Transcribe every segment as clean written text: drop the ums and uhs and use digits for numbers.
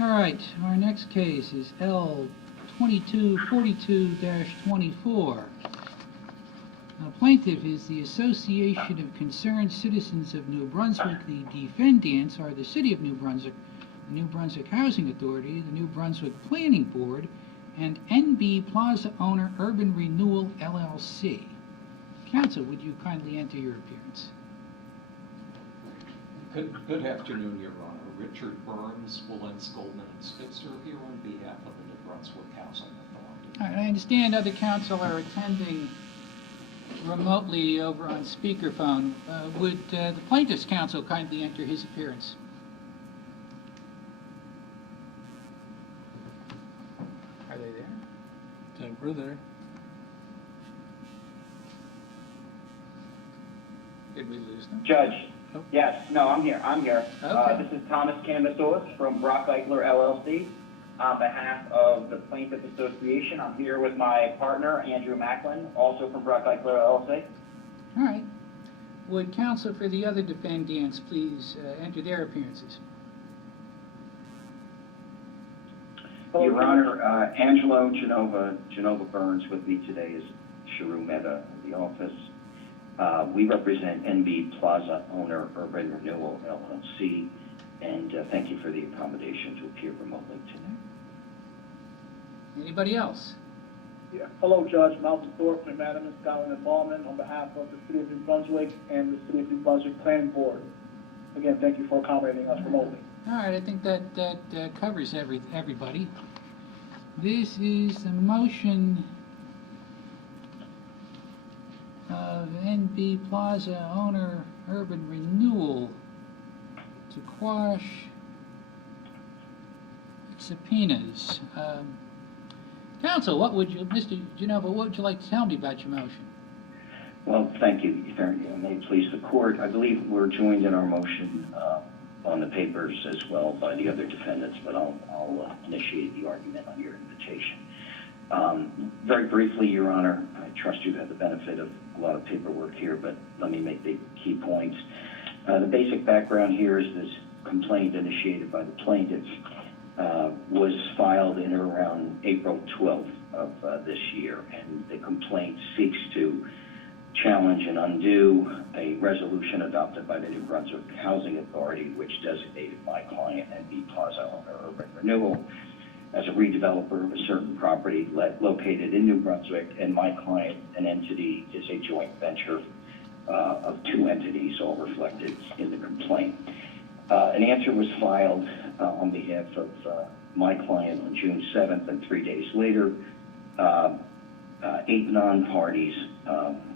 All right, our next case is L 2242-24. Plaintiff is the Association of Concerned Citizens of New Brunswick. The defendants are the City of New Brunswick, the New Brunswick Housing Authority, the New Brunswick Planning Board, and NB Plaza owner Urban Renewal LLC. Counsel, would you kindly enter your appearance? Good afternoon, Your Honor. Richard Burns, Woolens, Goldman & Spitzer here on behalf of the New Brunswick Housing Authority. All right, I understand other counsel are attending remotely over on speakerphone. Would the plaintiff's counsel kindly enter his appearance? Are they there? I think we're there. Did we lose them? Judge, Oh. yes, no, I'm here. Okay. This is Thomas Canvasos from Brock Eichler LLC. On behalf of the Plaintiff Association, I'm here with my partner, Andrew Macklin, also from Brock Eichler LLC. All right. Would counsel for the other defendants please enter their appearances? Your Honor, Angelo Genova Burns with me today is Sharu Mehta of the office. We represent NB Plaza owner Urban Renewal LLC, and thank you for the accommodation to appear remotely today. Anybody else? Yeah. Hello, Judge. Malcolm Thorpe and Madam Scotland and Ballman on behalf of the City of New Brunswick and the City of New Brunswick Planning Board. Again, thank you for accommodating us remotely. All right, I think that covers everybody. This is the motion of NB Plaza owner Urban Renewal to quash subpoenas. Counsel, Mr. Genova, what would you like to tell me about your motion? Well, thank you. If I may please the court, I believe we're joined in our motion on the papers as well by the other defendants, but I'll initiate the argument on your invitation. Very briefly, Your Honor, I trust you've had the benefit of a lot of paperwork here, but let me make the key points. The basic background here is this complaint initiated by the plaintiff was filed in or around April 12th of this year, and the complaint seeks to challenge and undo a resolution adopted by the New Brunswick Housing Authority, which designated my client, NB Plaza owner Urban Renewal, as a redeveloper of a certain property located in New Brunswick, and my client, an entity, is a joint venture of two entities, all reflected in the complaint. An answer was filed on behalf of my client on June 7th, and 3 days later, 8 non-parties,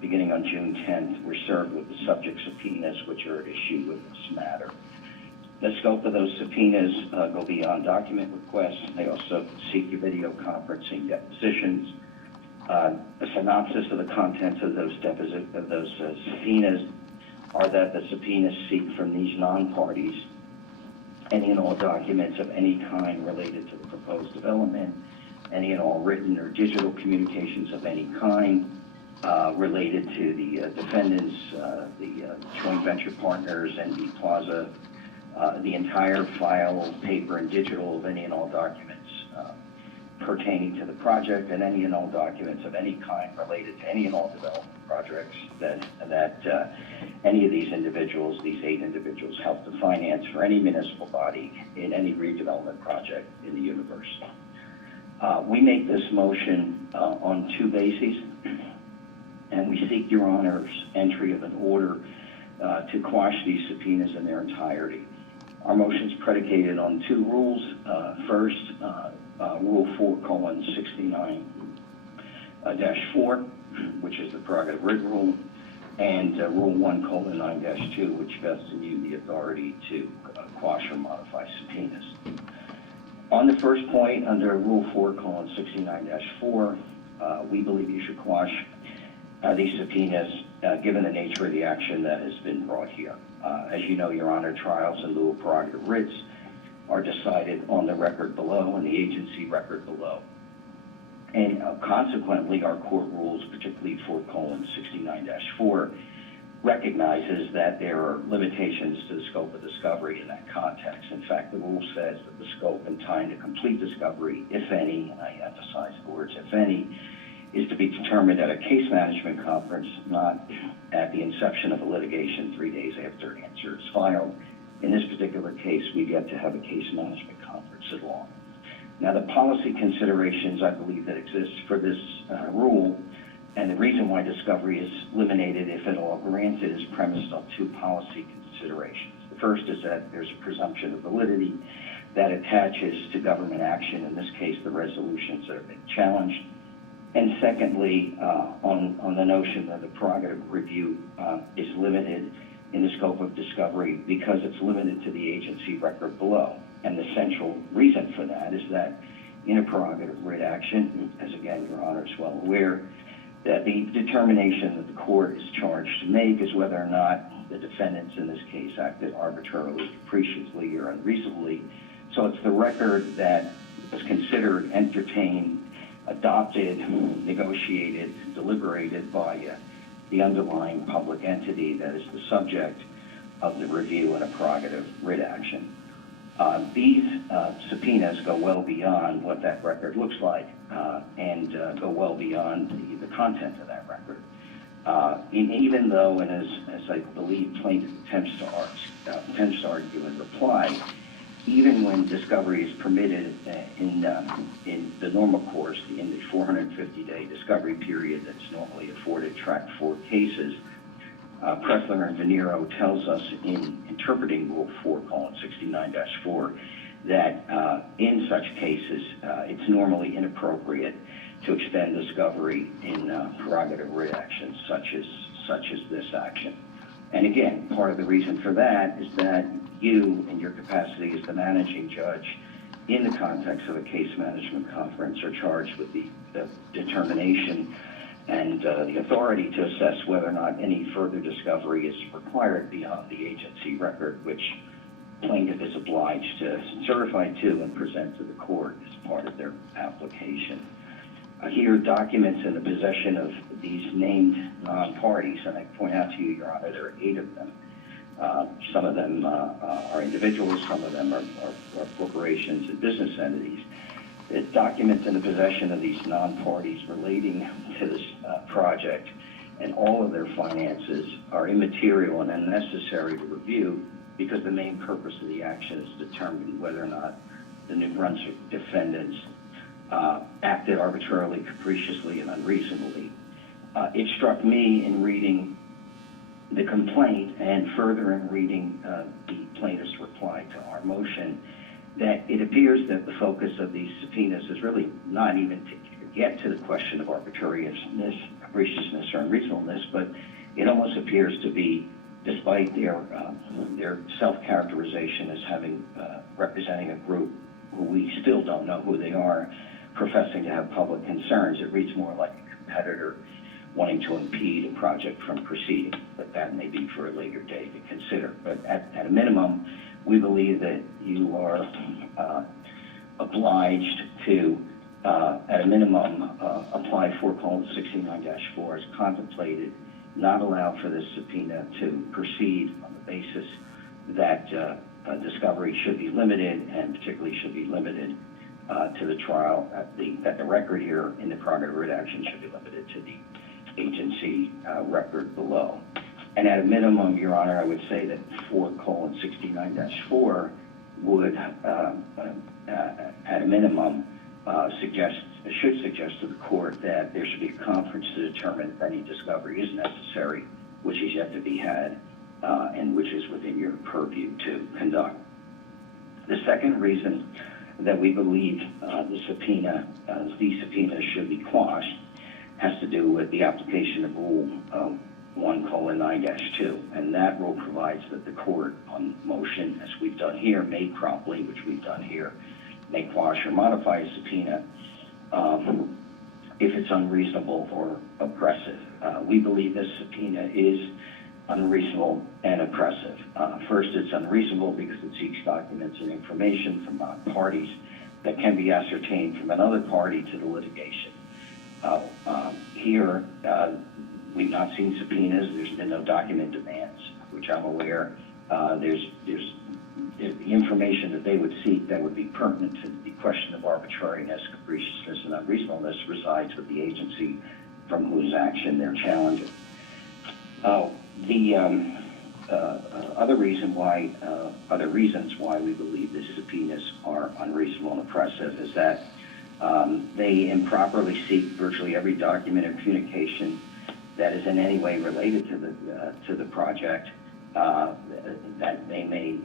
beginning on June 10th, were served with the subject subpoenas which are issued with this matter. The scope of those subpoenas go beyond document requests. They also seek video conferencing depositions. A synopsis of the contents of those subpoenas are that the subpoenas seek from these non-parties any and all documents of any kind related to the proposed development, any and all written or digital communications of any kind related to the defendants, the joint venture partners, NB Plaza, the entire file, paper, and digital of any and all documents pertaining to the project, and any and all documents of any kind related to any and all development projects that any of these individuals, these 8 individuals, help to finance for any municipal body in any redevelopment project in the universe. We make this motion on 2 bases, and we seek Your Honor's entry of an order to quash these subpoenas in their entirety. Our motion is predicated on 2 rules. First, Rule 4:69-4, which is the prerogative writ rule, and Rule 1:9-2, which vests in you the authority to quash or modify subpoenas. On the first point, under Rule 4:69-4, we believe you should quash these subpoenas given the nature of the action that has been brought here. As you know, Your Honor, trials in lieu of prerogative writs are decided on the record below and the agency record below. And consequently, our court rules, particularly 4:69-4, recognizes that there are limitations to the scope of discovery in that context. In fact, the rule says that the scope and time to complete discovery, if any, and I emphasize the words if any, is to be determined at a case management conference, not at the inception of a litigation 3 days after an answer is filed. In this particular case, we get to have a case management conference at law. Now, the policy considerations, I believe, that exist for this rule, and the reason why discovery is eliminated, if at all granted, is premised on two policy considerations. The first is that there's a presumption of validity that attaches to government action, in this case, the resolutions that have been challenged. And secondly, on the notion that the prerogative review is limited in the scope of discovery because it's limited to the agency record below. And the central reason for that is that in a prerogative writ action, as again, Your Honor is well aware, that the determination that the court is charged to make is whether or not the defendants in this case acted arbitrarily, capriciously, or unreasonably. So it's the record that was considered, entertained, adopted, negotiated, deliberated by the underlying public entity that is the subject of the review in a prerogative writ action. These subpoenas go well beyond what that record looks like and go well beyond the content of that record. Even though, and as I believe plaintiff attempts to argue in reply, even when discovery is permitted in the normal course, in the 450-day discovery period that's normally afforded track 4 cases, Pressler and Venero tells us in interpreting Rule 4:69-4 that in such cases it's normally inappropriate to extend discovery in prerogative writ actions such as this action. And again, part of the reason for that is that you, in your capacity as the managing judge, in the context of a case management conference, are charged with the determination and the authority to assess whether or not any further discovery is required beyond the agency record, which plaintiff is obliged to certify to and present to the court as part of their application. Here, documents in the possession of these named non-parties, and I point out to you, Your Honor, there are 8 of them. Some of them are individuals, some of them are corporations and business entities. The documents in the possession of these non-parties relating to this project and all of their finances are immaterial and unnecessary to review because the main purpose of the action is to determine whether or not the New Brunswick defendants acted arbitrarily, capriciously, and unreasonably. It struck me in reading the complaint and further in reading the plaintiff's reply to our motion that it appears that the focus of these subpoenas is really not even to get to the question of arbitrariness, capriciousness, or unreasonableness, but it almost appears to be, despite their self-characterization as having representing a group who we still don't know who they are, professing to have public concerns, it reads more like a competitor wanting to impede a project from proceeding, but that may be for a later day to consider. But at a minimum, we believe that you are obliged to, at a minimum, apply 4:69-4 as contemplated, not allow for this subpoena to proceed on the basis that discovery should be limited, and particularly should be limited to the trial, that the record here in the prerogative writ action should be limited to the agency record below. And at a minimum, Your Honor, I would say that 4:69-4 would, at a minimum, should suggest to the court that there should be a conference to determine if any discovery is necessary, which is yet to be had, and which is within your purview to conduct. The second reason that we believe these subpoenas should be quashed has to do with the application of Rule 1:9-2, and that rule provides that the court, on motion, as we've done here, made promptly, which we've done here, may quash or modify a subpoena if it's unreasonable or oppressive. We believe this subpoena is unreasonable and oppressive. First, it's unreasonable because it seeks documents and information from non-parties that can be ascertained from another party to the litigation. Here, We've not seen subpoenas. There's been no document demands, which I'm aware. There's the information that they would seek that would be pertinent to the question of arbitrariness, capriciousness, and unreasonableness resides with the agency from whose action they're challenging. The other reasons why we believe the subpoenas are unreasonable and oppressive is that they improperly seek virtually every document or communication that is in any way related to the project that they may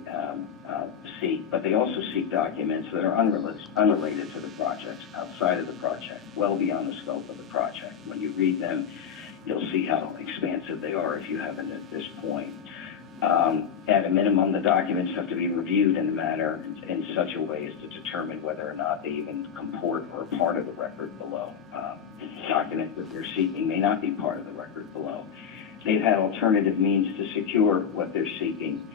seek, but they also seek documents that are unrelated to the project, outside of the project, well beyond the scope of the project. When you read them, you'll see how expansive they are if you haven't at this point. At a minimum, the documents have to be reviewed in a manner in such a way as to determine whether or not they even comport or are part of the record below. The document that they're seeking may not be part of the record below. They've had alternative means to secure what they're seeking,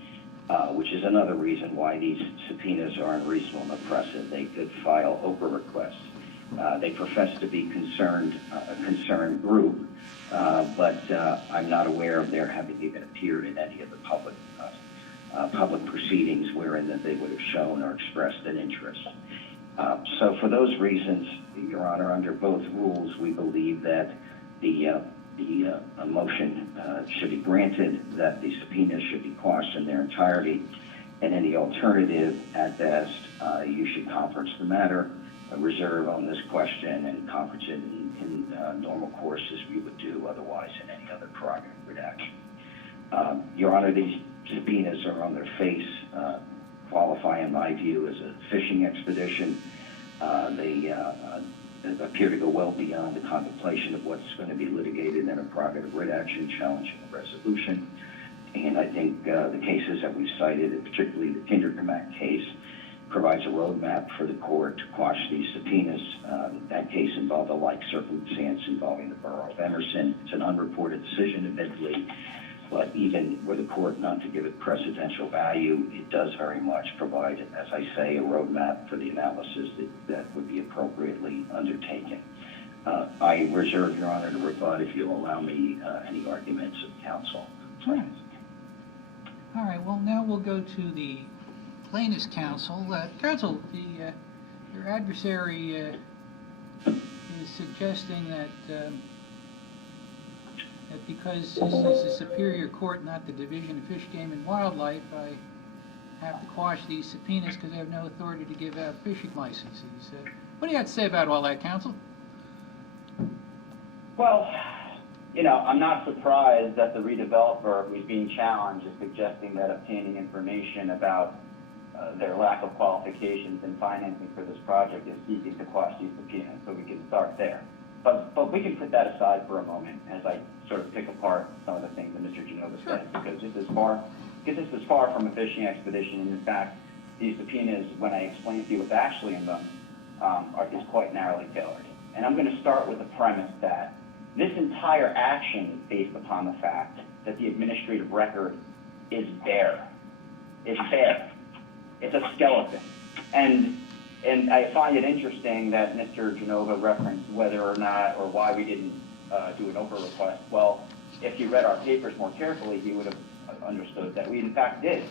which is another reason why these subpoenas are unreasonable and oppressive. They could file OPA requests. They profess to be a concerned group, but I'm not aware of their having even appeared in any of the public proceedings wherein that they would have shown or expressed an interest. So for those reasons, Your Honor, under both rules, we believe that the motion should be granted, that the subpoenas should be quashed in their entirety, and any alternative, at best, you should conference the matter, reserve on this question, and conference it in normal course as we would do otherwise in any other prerogative redaction. Your Honor, these subpoenas are on their face, qualify in my view as a fishing expedition. They appear to go well beyond the contemplation of what's going to be litigated in a prerogative redaction challenging a resolution. And I think the cases that we've cited, particularly the Kinderkamak case, provides a roadmap for the court to quash these subpoenas. That case involved a like circumstance involving the borough of Emerson. It's an unreported decision, admittedly, but even were the court not to give it precedential value, it does very much provide, as I say, a roadmap for the analysis that would be appropriately undertaken. I reserve, Your Honor, to rebut, if you'll allow me, any arguments of counsel. All right, well, now we'll go to the plaintiff's counsel. Counsel, your adversary is suggesting that because this is the Superior Court, not the Division of Fish, Game, and Wildlife, I have to quash these subpoenas because I have no authority to give out fishing licenses. What do you have to say about all that, counsel? Well, I'm not surprised that the redeveloper who's being challenged is suggesting that obtaining information about their lack of qualifications and financing for this project is seeking to quash these subpoenas, so we can start there. But we can put that aside for a moment as I sort of pick apart some of the things that Mr. Genova said, because this is far from a fishing expedition, and in fact, these subpoenas, when I explain to you what's actually in them, is quite narrowly tailored. And I'm going to start with the premise that this entire action is based upon the fact that the administrative record is bare. It's bare. It's a skeleton. And I find it interesting that Mr. Genova referenced whether or not, or why we didn't do an OPA request. Well, if you read our papers more carefully, he would have understood that we in fact did.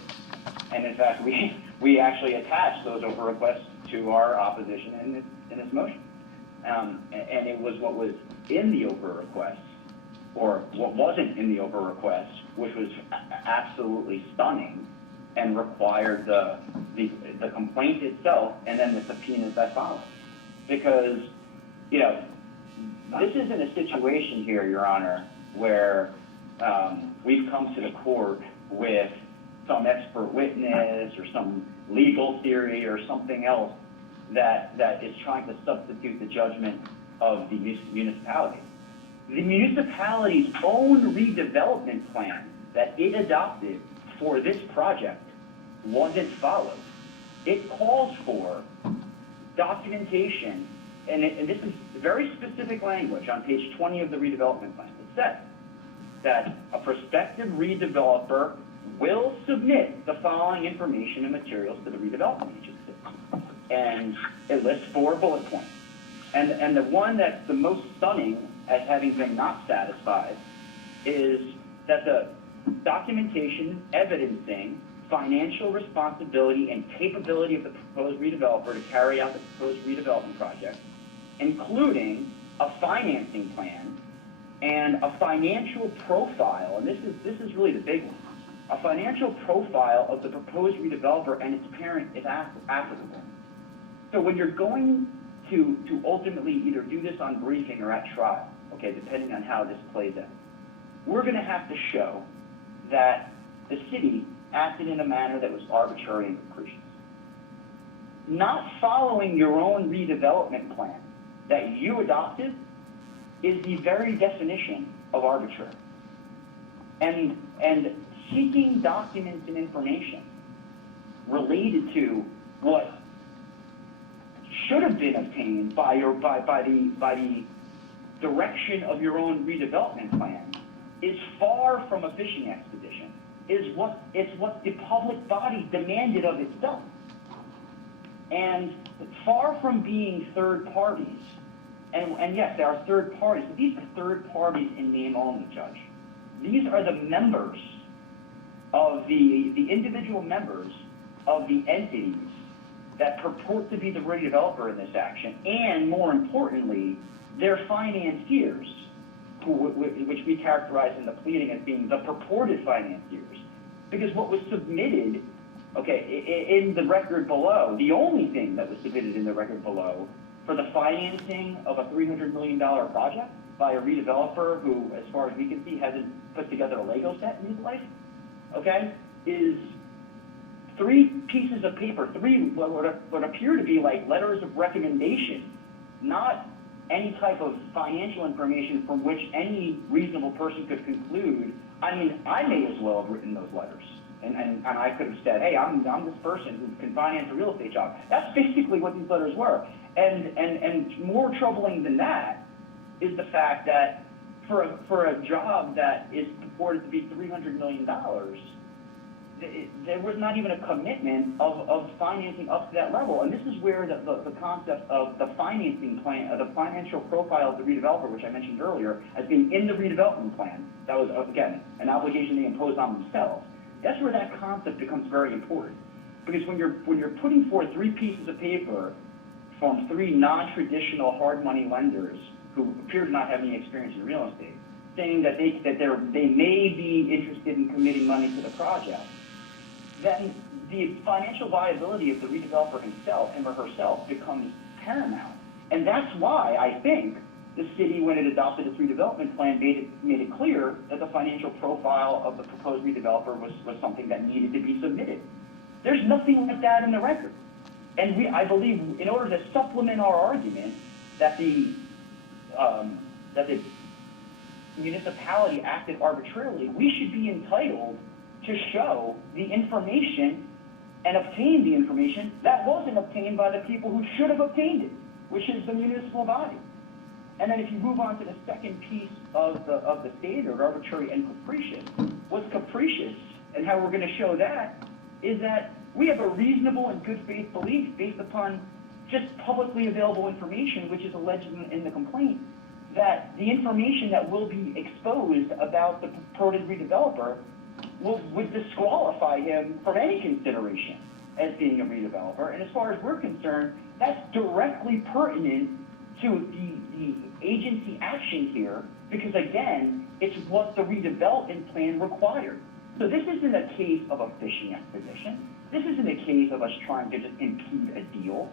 And in fact, we actually attached those OPA requests to our opposition in this motion. And it was what was in the OPA requests, or what wasn't in the OPA requests, which was absolutely stunning and required the complaint itself and then the subpoenas that followed. Because, this isn't a situation here, Your Honor, where we've come to the court with some expert witness or some legal theory or something else that is trying to substitute the judgment of the municipality. The municipality's own redevelopment plan that it adopted for this project wasn't followed. It calls for documentation, and this is very specific language on page 20 of the redevelopment plan. It says that a prospective redeveloper will submit the following information and materials to the redevelopment agency. And it lists 4 bullet points. And the one that's the most stunning as having been not satisfied is that the documentation evidencing financial responsibility and capability of the proposed redeveloper to carry out the proposed redevelopment project, including a financing plan and a financial profile, and this is really the big one, a financial profile of the proposed redeveloper and its parent if applicable. So when you're going to ultimately either do this on briefing or at trial, okay, depending on how this plays out, we're going to have to show that the city acted in a manner that was arbitrary and capricious. Not following your own redevelopment plan that you adopted is the very definition of arbitrary. And seeking documents and information related to what should have been obtained by the direction of your own redevelopment plan is far from a fishing expedition. It's what the public body demanded of itself. And far from being third parties, and yes, there are third parties, but these are third parties in name only, Judge. These are the members of the individual members of the entities that purport to be the redeveloper in this action, and more importantly, their financiers, which we characterize in the pleading as being the purported financiers. Because what was submitted, okay, in the record below, the only thing that was submitted in the record below for the financing of a $300 million project by a redeveloper who, as far as we can see, hasn't put together a Lego set in his life, okay, is 3 pieces of paper, 3 what appear to be like letters of recommendation, not any type of financial information from which any reasonable person could conclude. I mean, I may as well have written those letters. And I could have said, hey, I'm this person who can finance a real estate job. That's basically what these letters were. And more troubling than that is the fact that for a job that is purported to be $300 million, there was not even a commitment of financing up to that level. And this is where the concept of the financing plan, the financial profile of the redeveloper, which I mentioned earlier, as being in the redevelopment plan, that was, again, an obligation they imposed on themselves. That's where that concept becomes very important. Because when you're putting forth 3 pieces of paper from 3 non-traditional hard money lenders who appear to not have any experience in real estate, saying that they may be interested in committing money to the project, then the financial viability of the redeveloper himself, him or herself, becomes paramount. And that's why I think the city, when it adopted its redevelopment plan, made it clear that the financial profile of the proposed redeveloper was something that needed to be submitted. There's nothing like that in the record. And I believe in order to supplement our argument that the municipality acted arbitrarily, we should be entitled to show the information and obtain the information that wasn't obtained by the people who should have obtained it, which is the municipal body. And then if you move on to the second piece of the standard, arbitrary and capricious, what's capricious and how we're going to show that is that we have a reasonable and good faith belief based upon just publicly available information, which is alleged in the complaint, that the information that will be exposed about the purported redeveloper would disqualify him from any consideration as being a redeveloper. And as far as we're concerned, that's directly pertinent to the agency action here, because again, it's what the redevelopment plan required. So this isn't a case of a fishing expedition. This isn't a case of us trying to just impede a deal.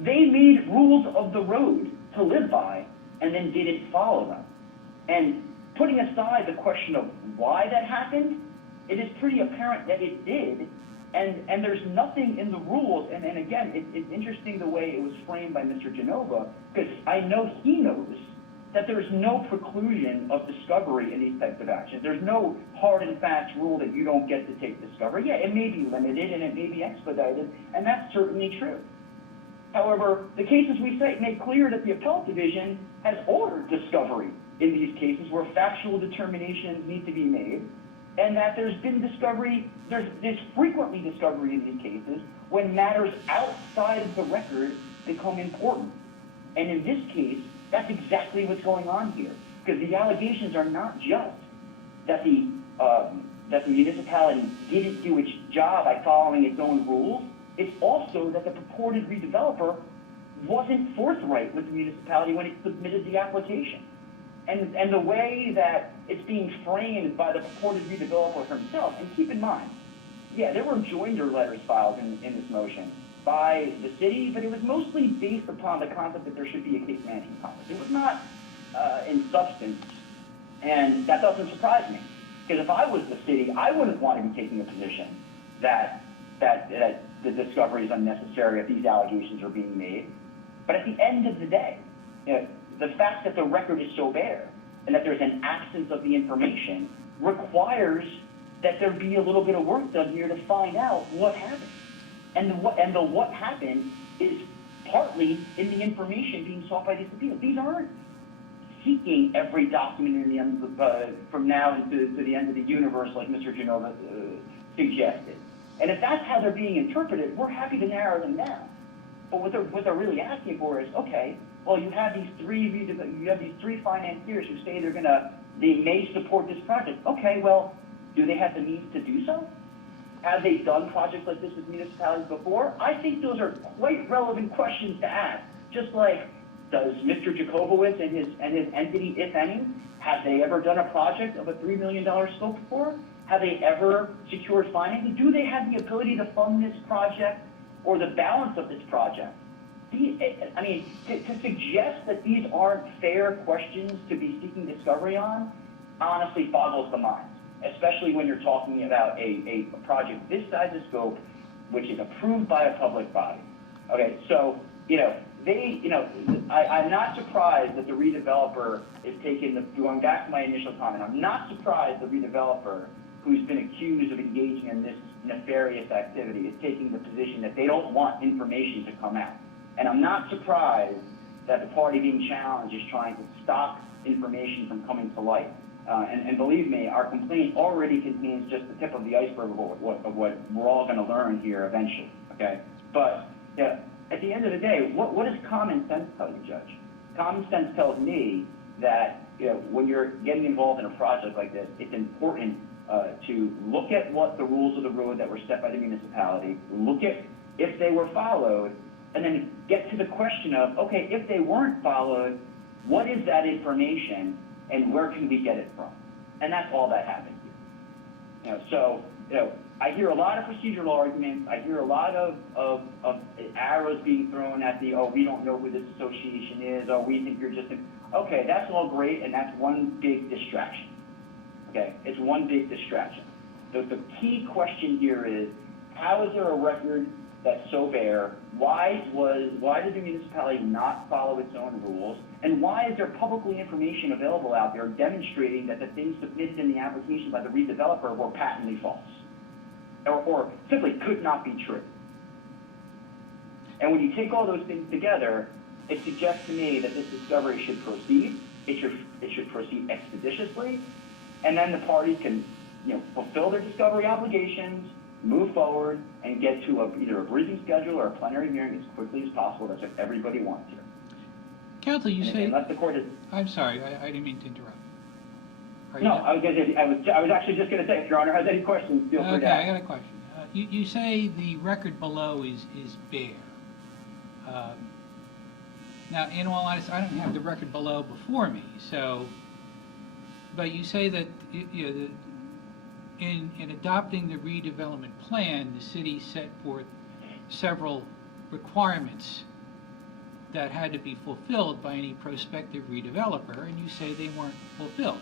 They made rules of the road to live by and then didn't follow them. And putting aside the question of why that happened, it is pretty apparent that it did. And there's nothing in the rules, and again, it's interesting the way it was framed by Mr. Genova, because I know he knows that there's no preclusion of discovery in these types of actions. There's no hard and fast rule that you don't get to take discovery. Yeah, it may be limited and it may be expedited, and that's certainly true. However, the cases we cite make clear that the appellate division has ordered discovery in these cases where factual determinations need to be made, and that there's been discovery, there's frequently discovery in these cases when matters outside of the record become important. And in this case, that's exactly what's going on here, because the allegations are not just that the municipality didn't do its job by following its own rules. It's also that the purported redeveloper wasn't forthright with the municipality when it submitted the application. And the way that it's being framed by the purported redeveloper himself, and keep in mind, yeah, there were joinder letters filed in this motion by the city, but it was mostly based upon the concept that there should be a case management conference. It was not in substance, and that doesn't surprise me. Because if I was the city, I wouldn't want to be taking a position that the discovery is unnecessary if these allegations are being made. But at the end of the day, you know, the fact that the record is so bare and that there's an absence of the information requires that there be a little bit of work done here to find out what happened. And the what happened is partly in the information being sought by these appeals. These aren't seeking every document in the end from now to the end of the universe like Mr. Genova suggested. And if that's how they're being interpreted, we're happy to narrow them down. But what they're really asking for is, okay, well, you have these three financiers who say they may support this project. Okay, well, do they have the means to do so? Have they done projects like this with municipalities before? I think those are quite relevant questions to ask. Just like, does Mr. Jacobowitz and his entity, if any, have they ever done a project of a $3 million scope before? Have they ever secured financing? Do they have the ability to fund this project or the balance of this project? I mean, to suggest that these aren't fair questions to be seeking discovery on honestly boggles the mind, especially when you're talking about a project this size of scope, which is approved by a public body. Okay, so, I'm not surprised that the redeveloper is going back to my initial comment, I'm not surprised the redeveloper who's been accused of engaging in this nefarious activity is taking the position that they don't want information to come out. And I'm not surprised that the party being challenged is trying to stop information from coming to light. And believe me, our complaint already contains just the tip of the iceberg of what we're all going to learn here eventually, okay? But at the end of the day, what does common sense tell you, Judge? Common sense tells me that when you're getting involved in a project like this, it's important to look at what the rules of the road that were set by the municipality, look at if they were followed, and then get to the question of, okay, if they weren't followed, what is that information and where can we get it from? And that's all that happened here. So I hear a lot of procedural arguments. I hear a lot of arrows being thrown at we don't know who this association is, we think you're just okay, that's all great, and that's one big distraction. Okay, it's one big distraction. The key question here is, how is there a record that's so bare? Why did the municipality not follow its own rules? And why is there publicly information available out there demonstrating that the things submitted in the application by the redeveloper were patently false? Or simply could not be true? And when you take all those things together, it suggests to me that this discovery should proceed. It should proceed expeditiously, and then the parties can fulfill their discovery obligations, move forward, and get to either a briefing schedule or a plenary hearing as quickly as possible. That's what everybody wants here. Counsel, you say... Unless the court is... I'm sorry, I didn't mean to interrupt. I was actually just going to say, if Your Honor has any questions, feel free to ask. Okay, I got a question. You say the record below is bare. Now, in all honesty, I don't have the record below before me, but you say that in adopting the redevelopment plan, the city set forth several requirements that had to be fulfilled by any prospective redeveloper, and you say they weren't fulfilled.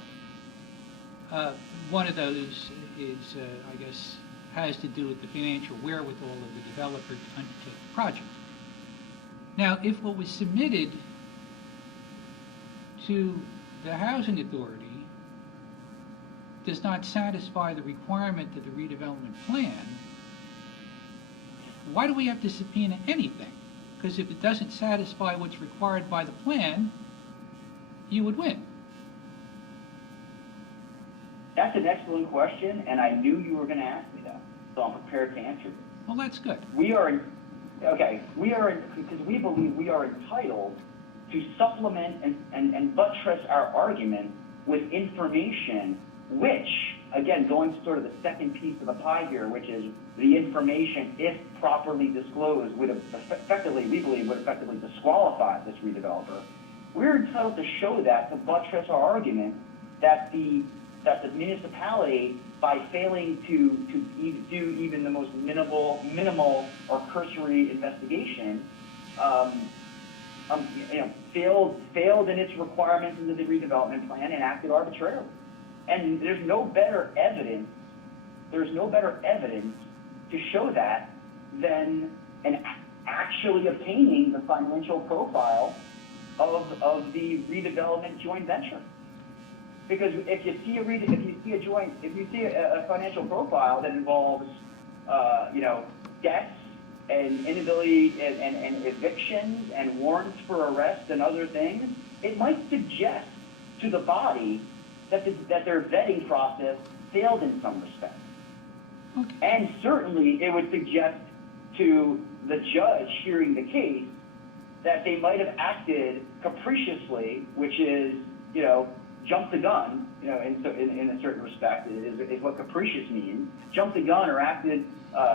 One of those is, I guess, has to do with the financial wherewithal of the developer to undertake the project. Now, if what was submitted to the housing authority does not satisfy the requirement of the redevelopment plan, why do we have to subpoena anything? Because if it doesn't satisfy what's required by the plan, you would win. That's an excellent question, and I knew you were going to ask me that, so I'm prepared to answer it. Well, that's good. Because we believe we are entitled to supplement and buttress our argument with information which, again, going to sort of the second piece of the pie here, which is the information, if properly disclosed, would have effectively, we believe, would effectively disqualify this redeveloper. We're entitled to show that to buttress our argument that the municipality, by failing to do even the most minimal or cursory investigation, failed in its requirements into the redevelopment plan and acted arbitrarily. And there's no better evidence to show that than actually obtaining the financial profile of the redevelopment joint venture. Because if you see a financial profile that involves, debts and inability and evictions and warrants for arrest and other things, it might suggest to the body that their vetting process failed in some respect. Okay. And certainly it would suggest to the judge hearing the case that they might have acted capriciously, which is, jump the gun, in a certain respect, is what capricious means. Jump the gun or acted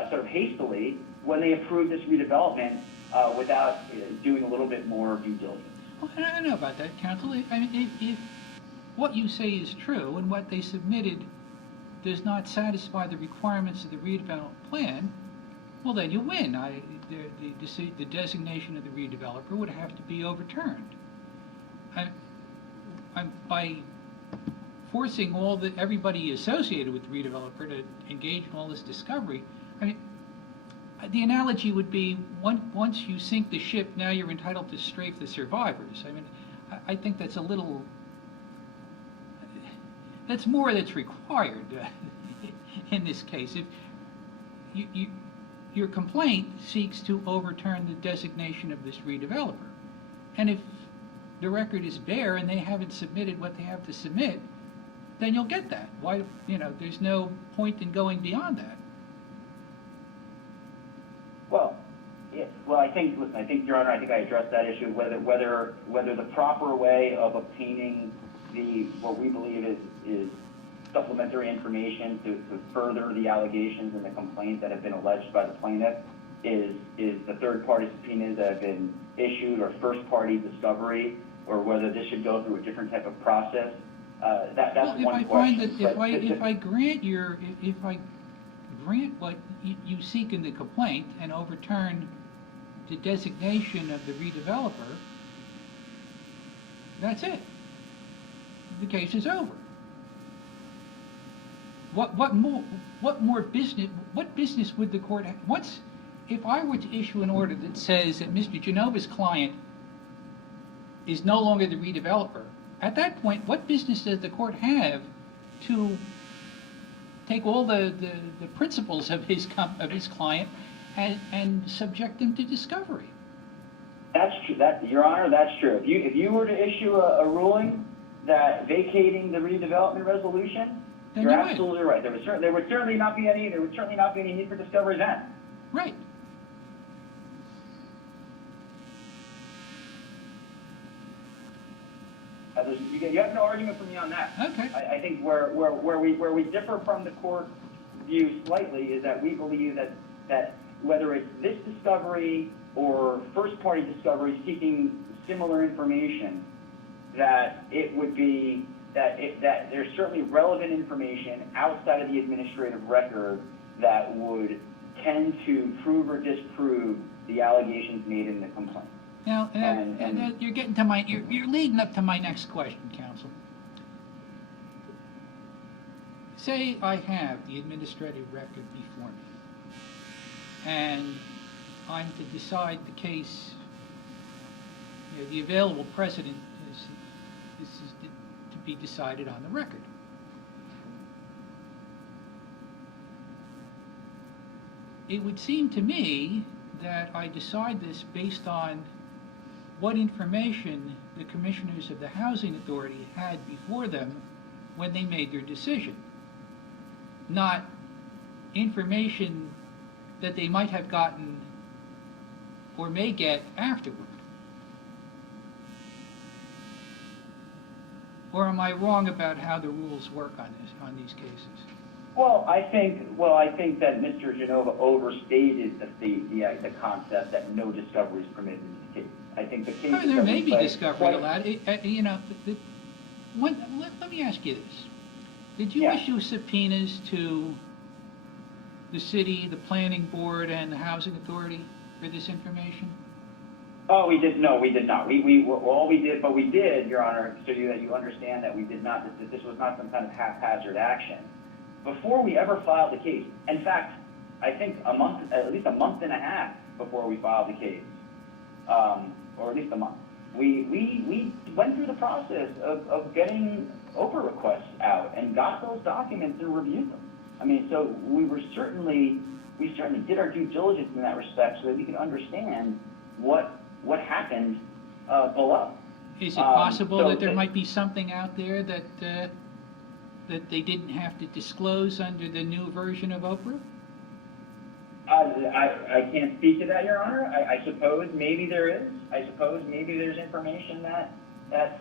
sort of hastily when they approved this redevelopment without doing a little bit more due diligence. Well, I don't know about that, counsel. I mean, if what you say is true and what they submitted does not satisfy the requirements of the redevelopment plan, well, then you win. The designation of the redeveloper would have to be overturned. By forcing everybody associated with the redeveloper to engage in all this discovery, I mean, the analogy would be once you sink the ship, now you're entitled to strafe the survivors. I mean, I think that's a little. That's more that's required in this case. If your complaint seeks to overturn the designation of this redeveloper, and if the record is bare and they haven't submitted what they have to submit, then you'll get that. Why, there's no point in going beyond that. Well, yeah. Well, I think, Your Honor, I think I addressed that issue, whether the proper way of obtaining what we believe is supplementary information to further the allegations and the complaint that have been alleged by the plaintiff is the third-party subpoenas that have been issued or first-party discovery, or whether this should go through a different type of process. That's one question. If I grant what you seek in the complaint and overturn the designation of the redeveloper, that's it. The case is over. What business would the court have? If I were to issue an order that says that Mr. Genova's client is no longer the redeveloper, at that point, what business does the court have to take all the principles of his client and subject them to discovery? That's true. Your Honor, that's true. If you were to issue a ruling that vacating the redevelopment resolution, Then you're you win. absolutely right. There would certainly not be any need for discovery then. Right. You have no argument from me on that. Okay. I think where we differ from the court view slightly is that we believe that whether it's this discovery or first-party discovery seeking similar information, that it would be that there's certainly relevant information outside of the administrative record that would tend to prove or disprove the allegations made in the complaint. Now, you're getting to you're leading up to my next question, counsel. Say I have the administrative record before me, and I'm to decide the case. The available precedent is to be decided on the record. It would seem to me that I decide this based on what information the commissioners of the Housing Authority had before them when they made their decision, not information that they might have gotten or may get afterward. Or am I wrong about how the rules work on these cases? Well, I think that Mr. Genova overstated the concept that no discovery is permitted in this case. I think the case. I mean, there may be discovery allowed. Let me ask you this. Did you Yeah. issue subpoenas to the city, the planning board, and the housing authority for this information? Oh, we did, no, we did not. All we did, but we did, Your Honor, so that you understand that we did not, that this was not some kind of haphazard action. Before we ever filed the case, in fact, I think at least a month and a half before we filed the case, or at least a month, we went through the process of getting Oprah requests out and got those documents and reviewed them. I mean, so we certainly did our due diligence in that respect so that we could understand what happened below. Is it possible so that there might be something out there that they didn't have to disclose under the new version of Oprah? I can't speak to that, Your Honor. I suppose maybe there is. I suppose maybe there's information that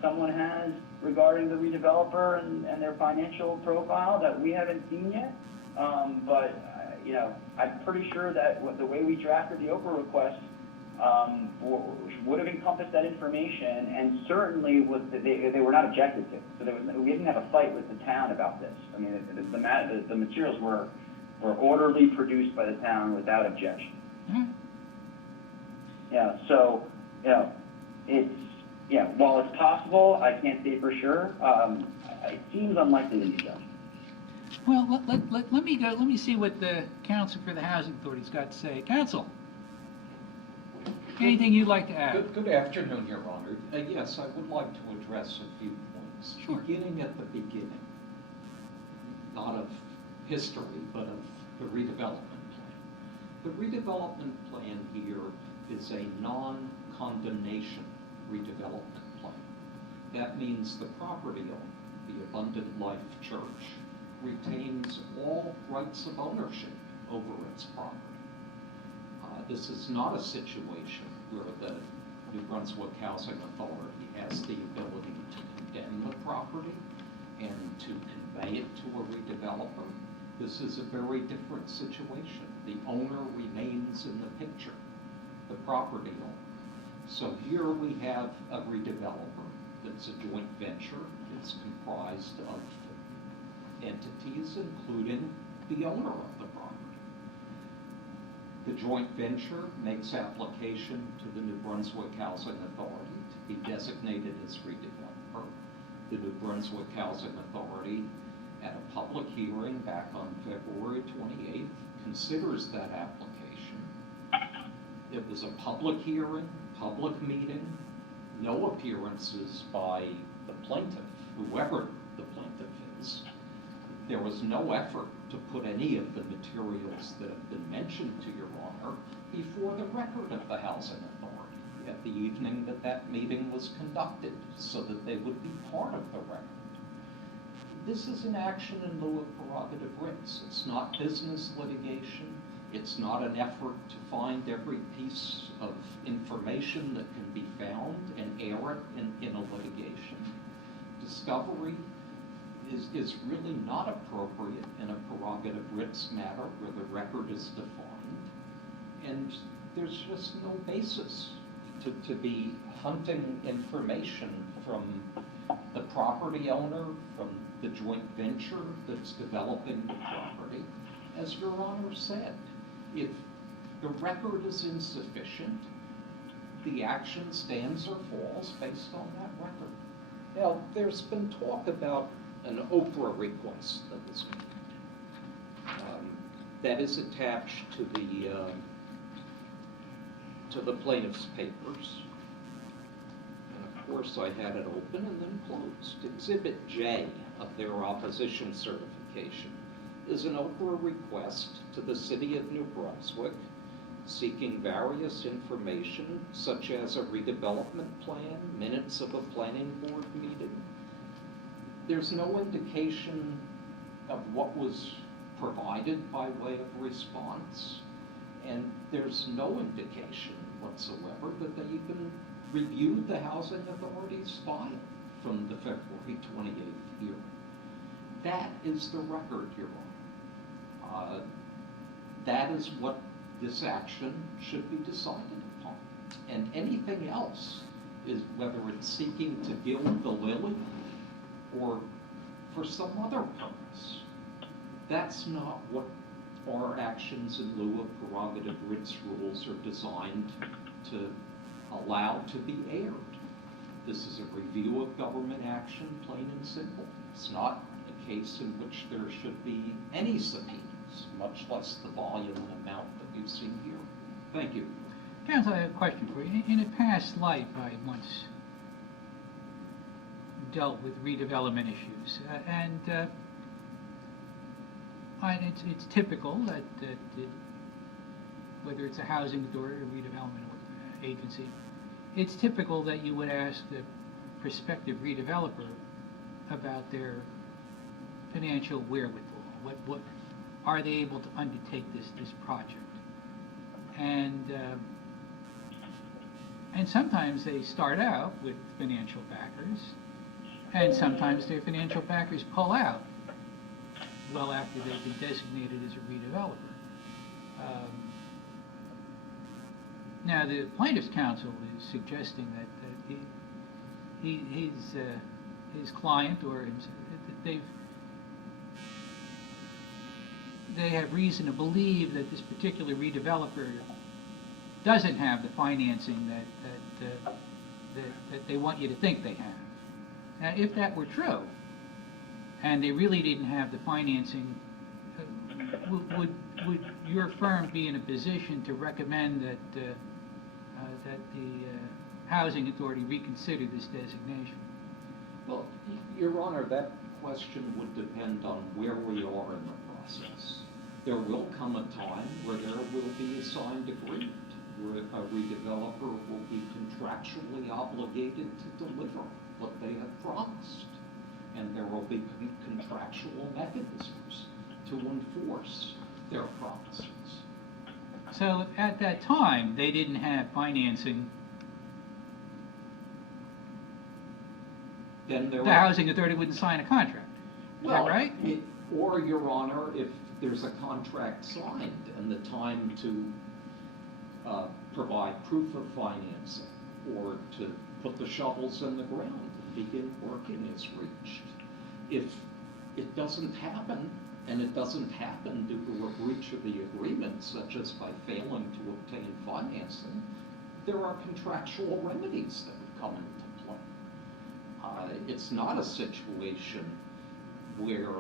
someone has regarding the redeveloper and their financial profile that we haven't seen yet. But I'm pretty sure that the way we drafted the Oprah request would have encompassed that information, and certainly they were not objected to. So we didn't have a fight with the town about this. I mean, the materials were orderly produced by the town without objection. Mm-hmm. Yeah. So while it's possible, I can't say for sure. It seems unlikely to be done. Well, let me see what the counsel for the housing authority's got to say. Counsel, anything you'd like to add? Good afternoon, Your Honor. Yes, I would like to address a few points. Sure. Beginning at the beginning, not of history, but of the redevelopment plan. The redevelopment plan here is a non-condemnation redevelopment plan. That means the property owner, the Abundant Life Church, retains all rights of ownership over its property. This is not a situation where the New Brunswick Housing Authority has the ability to condemn the property and to convey it to a redeveloper. This is a very different situation. The owner remains in the picture, the property owner. So here we have a redeveloper that's a joint venture. It's comprised of entities, including the owner of the property. The joint venture makes application to the New Brunswick Housing Authority to be designated as redeveloper. The New Brunswick Housing Authority, at a public hearing back on February 28th, considers that application. It was a public hearing, public meeting, no appearances by the plaintiff, whoever the plaintiff is. There was no effort to put any of the materials that have been mentioned to Your Honor before the record of the Housing Authority at the evening that meeting was conducted, so that they would be part of the record. This is an action in lieu of prerogative writs. It's not business litigation. It's not an effort to find every piece of information that can be found and air it in a litigation. Discovery is really not appropriate in a prerogative writs matter where the record is defined. And there's just no basis to be hunting information from the property owner, from the joint venture that's developing the property. As Your Honor said, if the record is insufficient, the action stands or falls based on that record. Now, there's been talk about an Oprah request that was made. That is attached to the plaintiff's papers. And of course, I had it open and then closed. Exhibit J of their opposition certification is an Oprah request to the City of New Brunswick seeking various information such as a redevelopment plan, minutes of a planning board meeting. There's no indication of what was provided by way of response, and there's no indication whatsoever that they even reviewed the Housing Authority's file. from the February 28th hearing. That is the record, Your Honor. That is what this action should be decided upon. And anything else is whether it's seeking to gild the lily or for some other purpose. That's not what our actions in lieu of prerogative writs rules are designed to allow to be aired. This is a review of government action, plain and simple. It's not a case in which there should be any subpoenas, much less the volume and amount that we've seen here. Thank you. Counsel, I have a question for you. In a past life, I once dealt with redevelopment issues, it's typical that whether it's a housing authority or redevelopment agency, it's typical that you would ask the prospective redeveloper about their financial wherewithal. What are they able to undertake this project? And sometimes they start out with financial backers, and sometimes their financial backers pull out well after they've been designated as a redeveloper. Now, the plaintiff's counsel is suggesting that his client or they have reason to believe that this particular redeveloper doesn't have the financing that they want you to think they have. Now, if that were true, and they really didn't have the financing, would your firm be in a position to recommend that the housing authority reconsider this designation? Well, Your Honor, that question would depend on where we are in the process. There will come a time where there will be a signed agreement, where a redeveloper will be contractually obligated to deliver what they have promised. And there will be contractual mechanisms to enforce their promises. So at that time, they didn't have financing. Then there The housing authority wouldn't sign a contract. Is that right? Or, Your Honor, if there's a contract signed and the time to provide proof of financing or to put the shovels in the ground and begin working is reached. If it doesn't happen, and it doesn't happen due to a breach of the agreement, such as by failing to obtain financing, there are contractual remedies that would come into play. It's not a situation where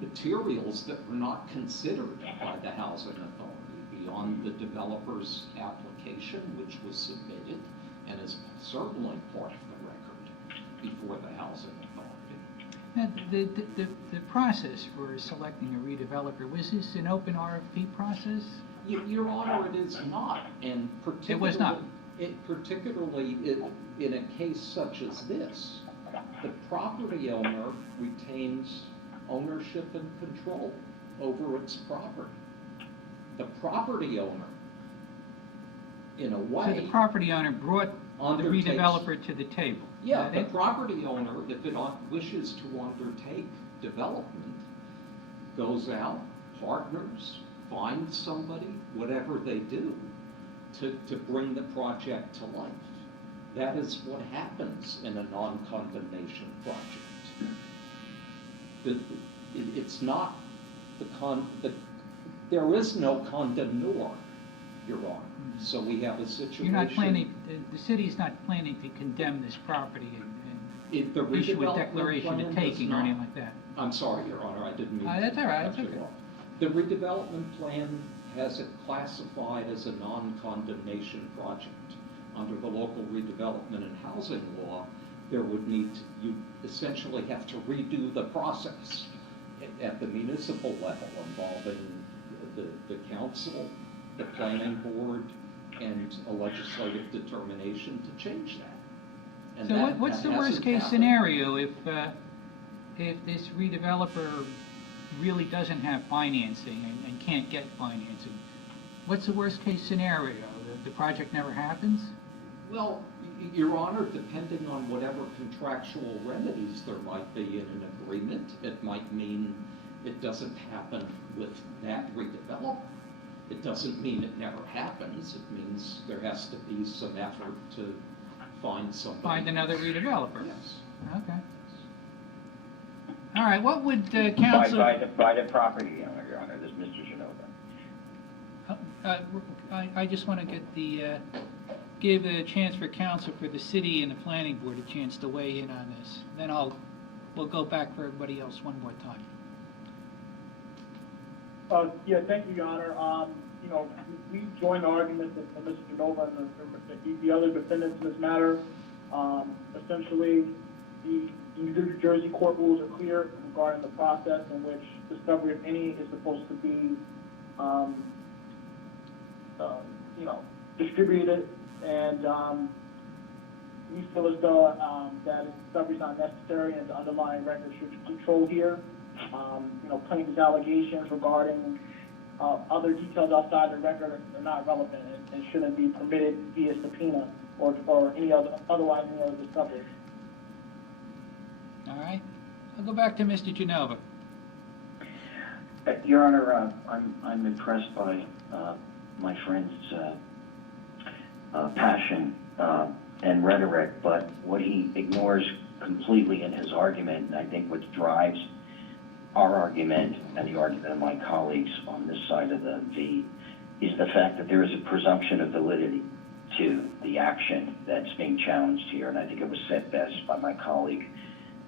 materials that were not considered by the housing authority beyond the developer's application, which was submitted and is certainly part of the record before the housing authority. Now, the process for selecting a redeveloper, was this an open RFP process? Your Honor, it is not, and particularly... It was not? Particularly in a case such as this, the property owner retains ownership and control over its property. The property owner, in a way... So the property owner brought the redeveloper to the table? Yeah, the property owner, if it wishes to undertake development, goes out, partners, finds somebody, whatever they do, to bring the project to life. That is what happens in a non-condemnation project. It's not there is no condemnor, Your Honor. So we have a situation... You're not planning, the city's not planning to condemn this property and issue a declaration of taking or anything like that? I'm sorry, Your Honor, I didn't mean to... That's all right, that's cut you okay. off. The redevelopment plan has it classified as a non-condemnation project. Under the local redevelopment and housing law, you essentially have to redo the process at the municipal level involving the council, the planning board, and a legislative determination to change that. And So what's the worst case scenario if this redeveloper really doesn't have financing and can't get financing? What's the worst case scenario? The project never happens? Well, Your Honor, depending on whatever contractual remedies there might be in an agreement, it might mean it doesn't happen with that redevelopment. It doesn't mean it never happens. It means there has to be some effort to find somebody. Find another redeveloper. Yes. Okay. All right, what would By council... by the property owner, Your Honor, this is Mr. Genova. I just want to get the, give a chance for council, for the city and the planning board a chance to weigh in on this. Then we'll go back for everybody else one more time. Yeah, thank you, Your Honor. You know, we join the arguments of Mr. Genova and the other defendants in this matter. Essentially, the New Jersey court rules are clear regarding the process in which discovery, if any, is supposed to be, you know, distributed, and we feel as though that discovery is not necessary and the underlying record should control here. You know, plaintiff's allegations regarding other details outside the record are not relevant and shouldn't be permitted via subpoena or otherwise any other discovery. All right? I'll go back to Mr. Genova. Your Honor, I'm impressed by my friend's passion and rhetoric, but what he ignores completely in his argument, and I think what drives our argument and the argument of my colleagues on this side of the V, is the fact that there is a presumption of validity to the action that's being challenged here, and I think it was said best by my colleague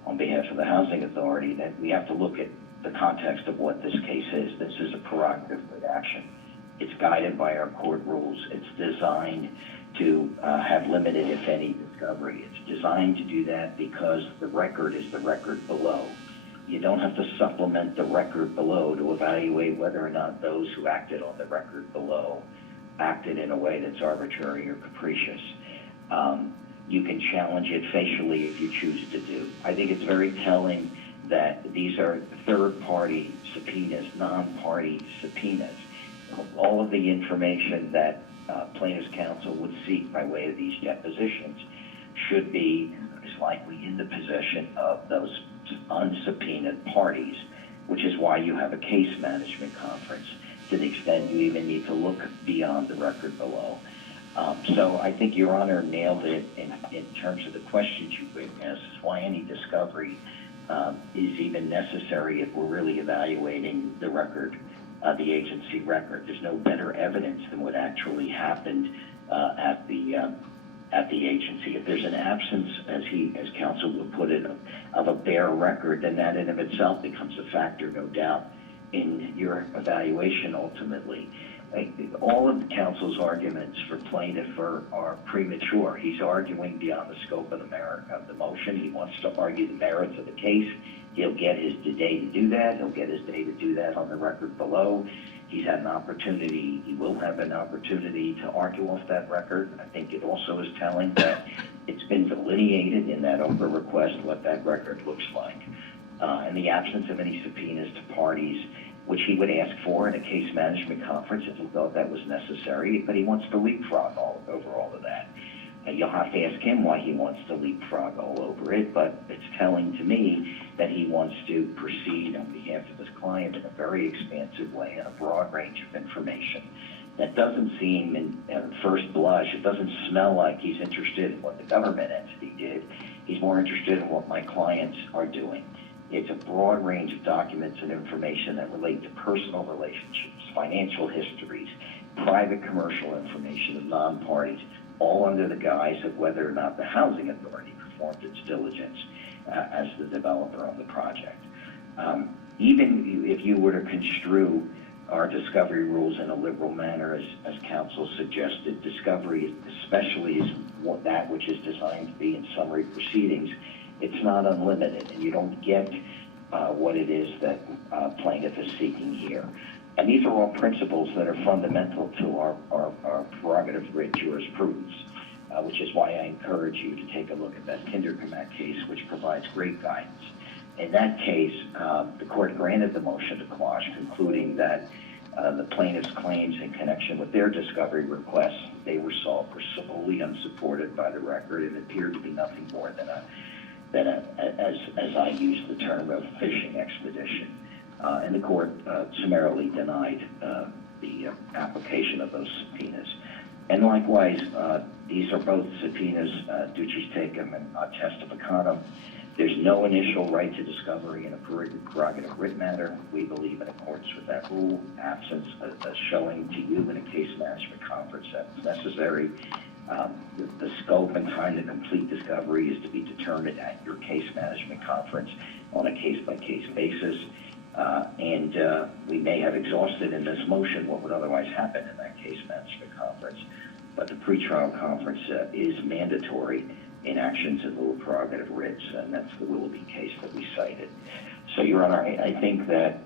on behalf of the Housing Authority that we have to look at the context of what this case is. This is a prerogative with action. It's guided by our court rules. It's designed to have limited, if any, discovery. It's designed to do that because the record is the record below. You don't have to supplement the record below to evaluate whether or not those who acted on the record below acted in a way that's arbitrary or capricious. You can challenge it facially if you choose to do. I think it's very telling that these are third-party subpoenas, non-party subpoenas. All of the information that plaintiff's counsel would seek by way of these depositions should be most likely in the possession of those unsubpoenaed parties, which is why you have a case management conference, to the extent you even need to look beyond the record below. So I think Your Honor nailed it in terms of the questions you asked, is why any discovery is even necessary if we're really evaluating the record, the agency record. There's no better evidence than what actually happened at the agency. If there's an absence, as counsel would put it, of a bare record, then that in of itself becomes a factor, no doubt, in your evaluation ultimately. All of the counsel's arguments for plaintiff are premature. He's arguing beyond the scope of the merit of the motion. He wants to argue the merits of the case. He'll get his day to do that. He'll get his day to do that on the record below. He's had an opportunity, he will have an opportunity to argue off that record. I think it also is telling that it's been delineated in that open request what that record looks like. In the absence of any subpoenas to parties, which he would ask for in a case management conference if he thought that was necessary, but he wants to leapfrog over all of that. You'll have to ask him why he wants to leapfrog all over it, but it's telling to me that he wants to proceed on behalf of his client in a very expansive way and a broad range of information. That doesn't seem, at first blush, it doesn't smell like he's interested in what the government entity did. He's more interested in what my clients are doing. It's a broad range of documents and information that relate to personal relationships, financial histories, private commercial information of non-parties, all under the guise of whether or not the Housing Authority performed its diligence as the developer on the project. Even if you were to construe our discovery rules in a liberal manner, as counsel suggested, discovery especially is that which is designed to be in summary proceedings. It's not unlimited, and you don't get what it is that plaintiff is seeking here. And these are all principles that are fundamental to our prerogative grid jurisprudence, which is why I encourage you to take a look at that Kindercommand case, which provides great guidance. In that case, the court granted the motion to quash, concluding that The plaintiff's claims in connection with their discovery requests, they were solely unsupported by the record and appeared to be nothing more than as I use the term, a fishing expedition. And the court summarily denied the application of those subpoenas. And likewise, these are both subpoenas, duces tecum and testificatum. There's no initial right to discovery in a prerogative writ matter. We believe in accordance with that rule, absence a showing to you in a case management conference that's necessary. The scope and time to complete discovery is to be determined at your case management conference on a case-by-case basis. And we may have exhausted in this motion what would otherwise happen in that case management conference. But the pretrial conference is mandatory in actions in lieu of prerogative writs, and that's the Willoughby case that we cited. So, Your Honor, I think that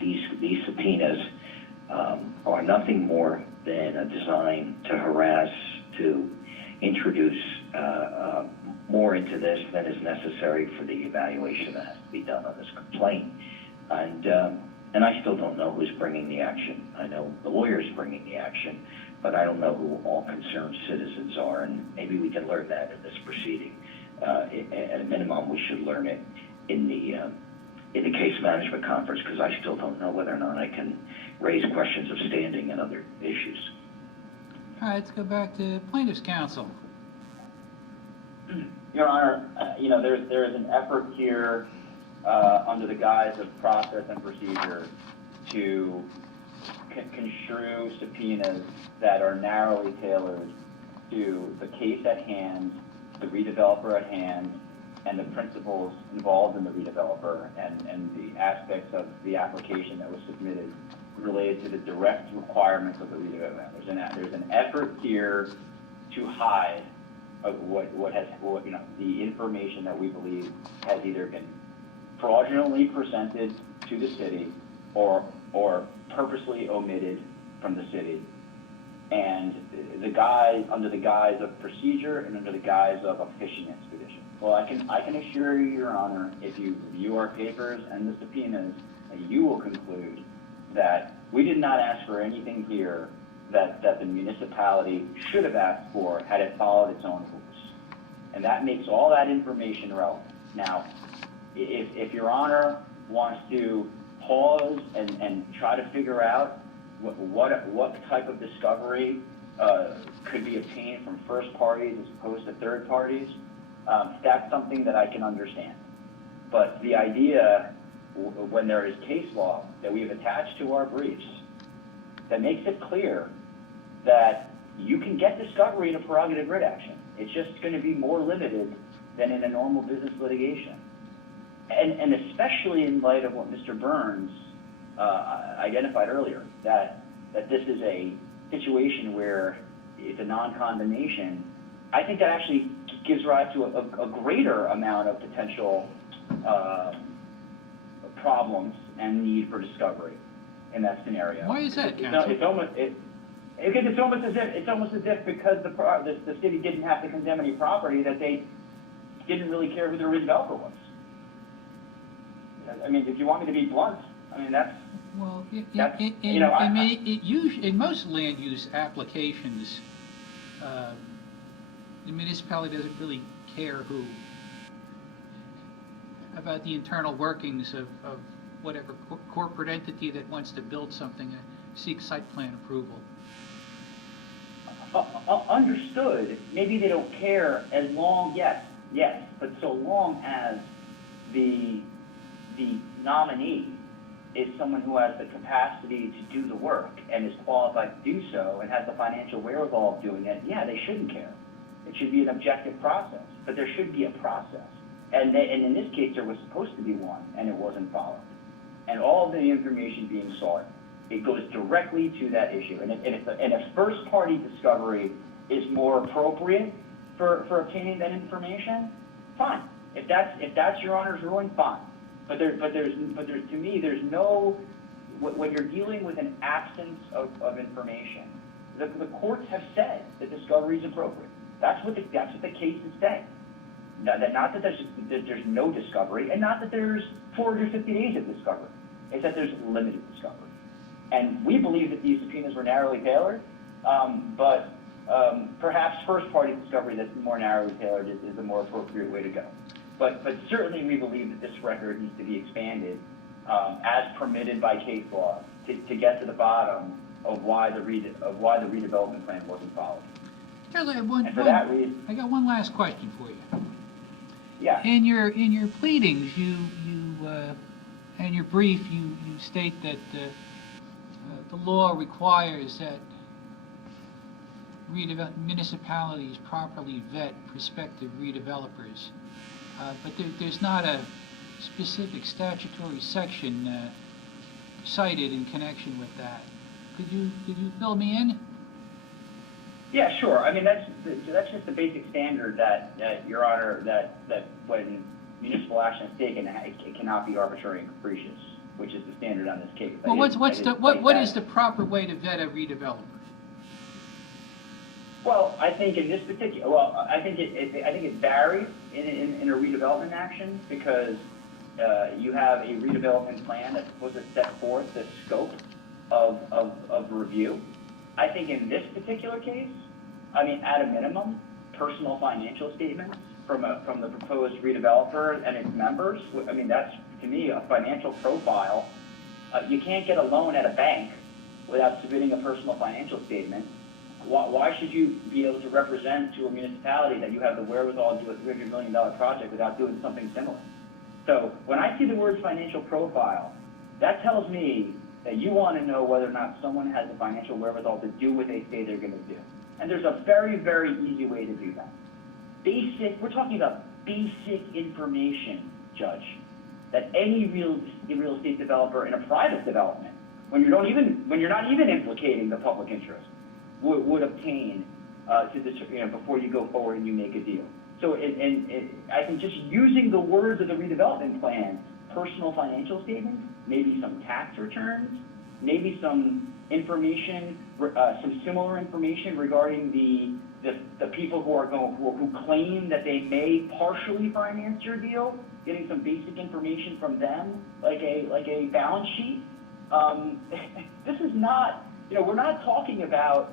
these subpoenas are nothing more than a design to harass, to introduce more into this than is necessary for the evaluation that has to be done on this complaint. And I still don't know who's bringing the action. I know the lawyer's bringing the action, but I don't know who all concerned citizens are, and maybe we can learn that in this proceeding. At a minimum, we should learn it in the case management conference, because I still don't know whether or not I can raise questions of standing and other issues. All right, let's go back to plaintiff's counsel. Your Honor, there is an effort here under the guise of process and procedure to construe subpoenas that are narrowly tailored to the case at hand, the redeveloper at hand, and the principles involved in the redeveloper and the aspects of the application that was submitted related to the direct requirements of the redevelopment. There's an effort here to hide the information that we believe has either been fraudulently presented to the city or purposely omitted from the city, and under the guise of procedure and under the guise of a fishing expedition. Well, I can assure you, Your Honor, if you review our papers and the subpoenas, you will conclude that we did not ask for anything here that the municipality should have asked for had it followed its own rules. And that makes all that information relevant. Now, if Your Honor wants to pause and try to figure out what type of discovery could be obtained from first parties as opposed to third parties, that's something that I can understand. But the idea, when there is case law that we have attached to our briefs that makes it clear that you can get discovery in a prerogative writ action, it's just going to be more limited than in a normal business litigation. And especially in light of what Mr. Burns identified earlier, that this is a situation where it's a non-condemnation, I think that actually gives rise to a greater amount of potential problems and need for discovery in that scenario. Why is that, counsel? It's almost as if because the city didn't have to condemn any property, that they didn't really care who their redeveloper was. I mean, if you want me to be blunt, I mean that's. Well, usually in most land use applications, the municipality doesn't really care about the internal workings of whatever corporate entity that wants to build something and seek site plan approval. Understood. Maybe they don't care as long, yes, but so long as the nominee is someone who has the capacity to do the work and is qualified to do so and has the financial wherewithal of doing it, yeah, they shouldn't care. It should be an objective process, but there should be a process. And in this case, there was supposed to be one, and it wasn't followed. And all of the information being sought, it goes directly to that issue. And if first-party discovery is more appropriate for obtaining that information, fine. If that's Your Honor's ruling, fine. But there's to me, there's no, when you're dealing with an absence of information, the courts have said that discovery is appropriate. That's what the case is saying. Not that there's no discovery, and not that there's 450 days of discovery. is that there's limited discovery. And we believe that these subpoenas were narrowly tailored, but perhaps first-party discovery that's more narrowly tailored is the more appropriate way to go. But certainly we believe that this record needs to be expanded as permitted by case law to get to the bottom of why the redevelopment plan wasn't followed. Charlie, And for that reason, I got one last question for you. yeah. In your pleadings, and your brief, you state that the law requires that municipalities properly vet prospective redevelopers, but there's not a specific statutory section cited in connection with that. Could you fill me in? Yeah, sure. I mean, that's just the basic standard that Your Honor, that when municipal action is taken, it cannot be arbitrary and capricious, which is the standard on this case. Well, what is the proper way to vet a redeveloper? Well, I think in this particular, I think it varies in a redevelopment action because you have a redevelopment plan that's supposed to set forth the scope of review. I think in this particular case, I mean, at a minimum, personal financial statements from the proposed redeveloper and its members. I mean, that's, to me, a financial profile. You can't get a loan at a bank without submitting a personal financial statement. Why should you be able to represent to a municipality that you have the wherewithal to do a $300 million project without doing something similar? So when I see the words financial profile, that tells me that you want to know whether or not someone has the financial wherewithal to do what they say they're going to do. And there's a very, very easy way to do that. We're talking about basic information, Judge, that any real estate developer in a private development, when you're not even implicating the public interest, would obtain before you go forward and you make a deal. So I think just using the words of the redevelopment plan, personal financial statements, maybe some tax returns, maybe some information, some similar information regarding the people who claim that they may partially finance your deal, getting some basic information from them, like a balance sheet. This is not, we're not talking about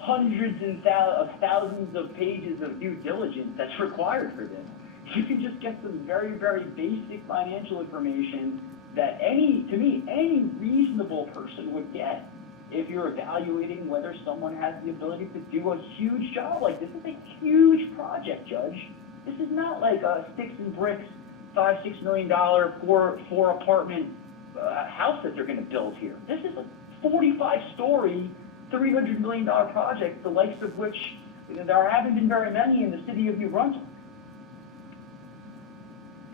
hundreds of thousands of pages of due diligence that's required for this. You can just get some very, very basic financial information that any reasonable person would get if you're evaluating whether someone has the ability to do a huge job like this. This is a huge project, Judge. This is not like a sticks and bricks, $5-6 million, four apartment house that they're going to build here. This is a 45-story, $300 million project, the likes of which there haven't been very many in the city of New Brunswick.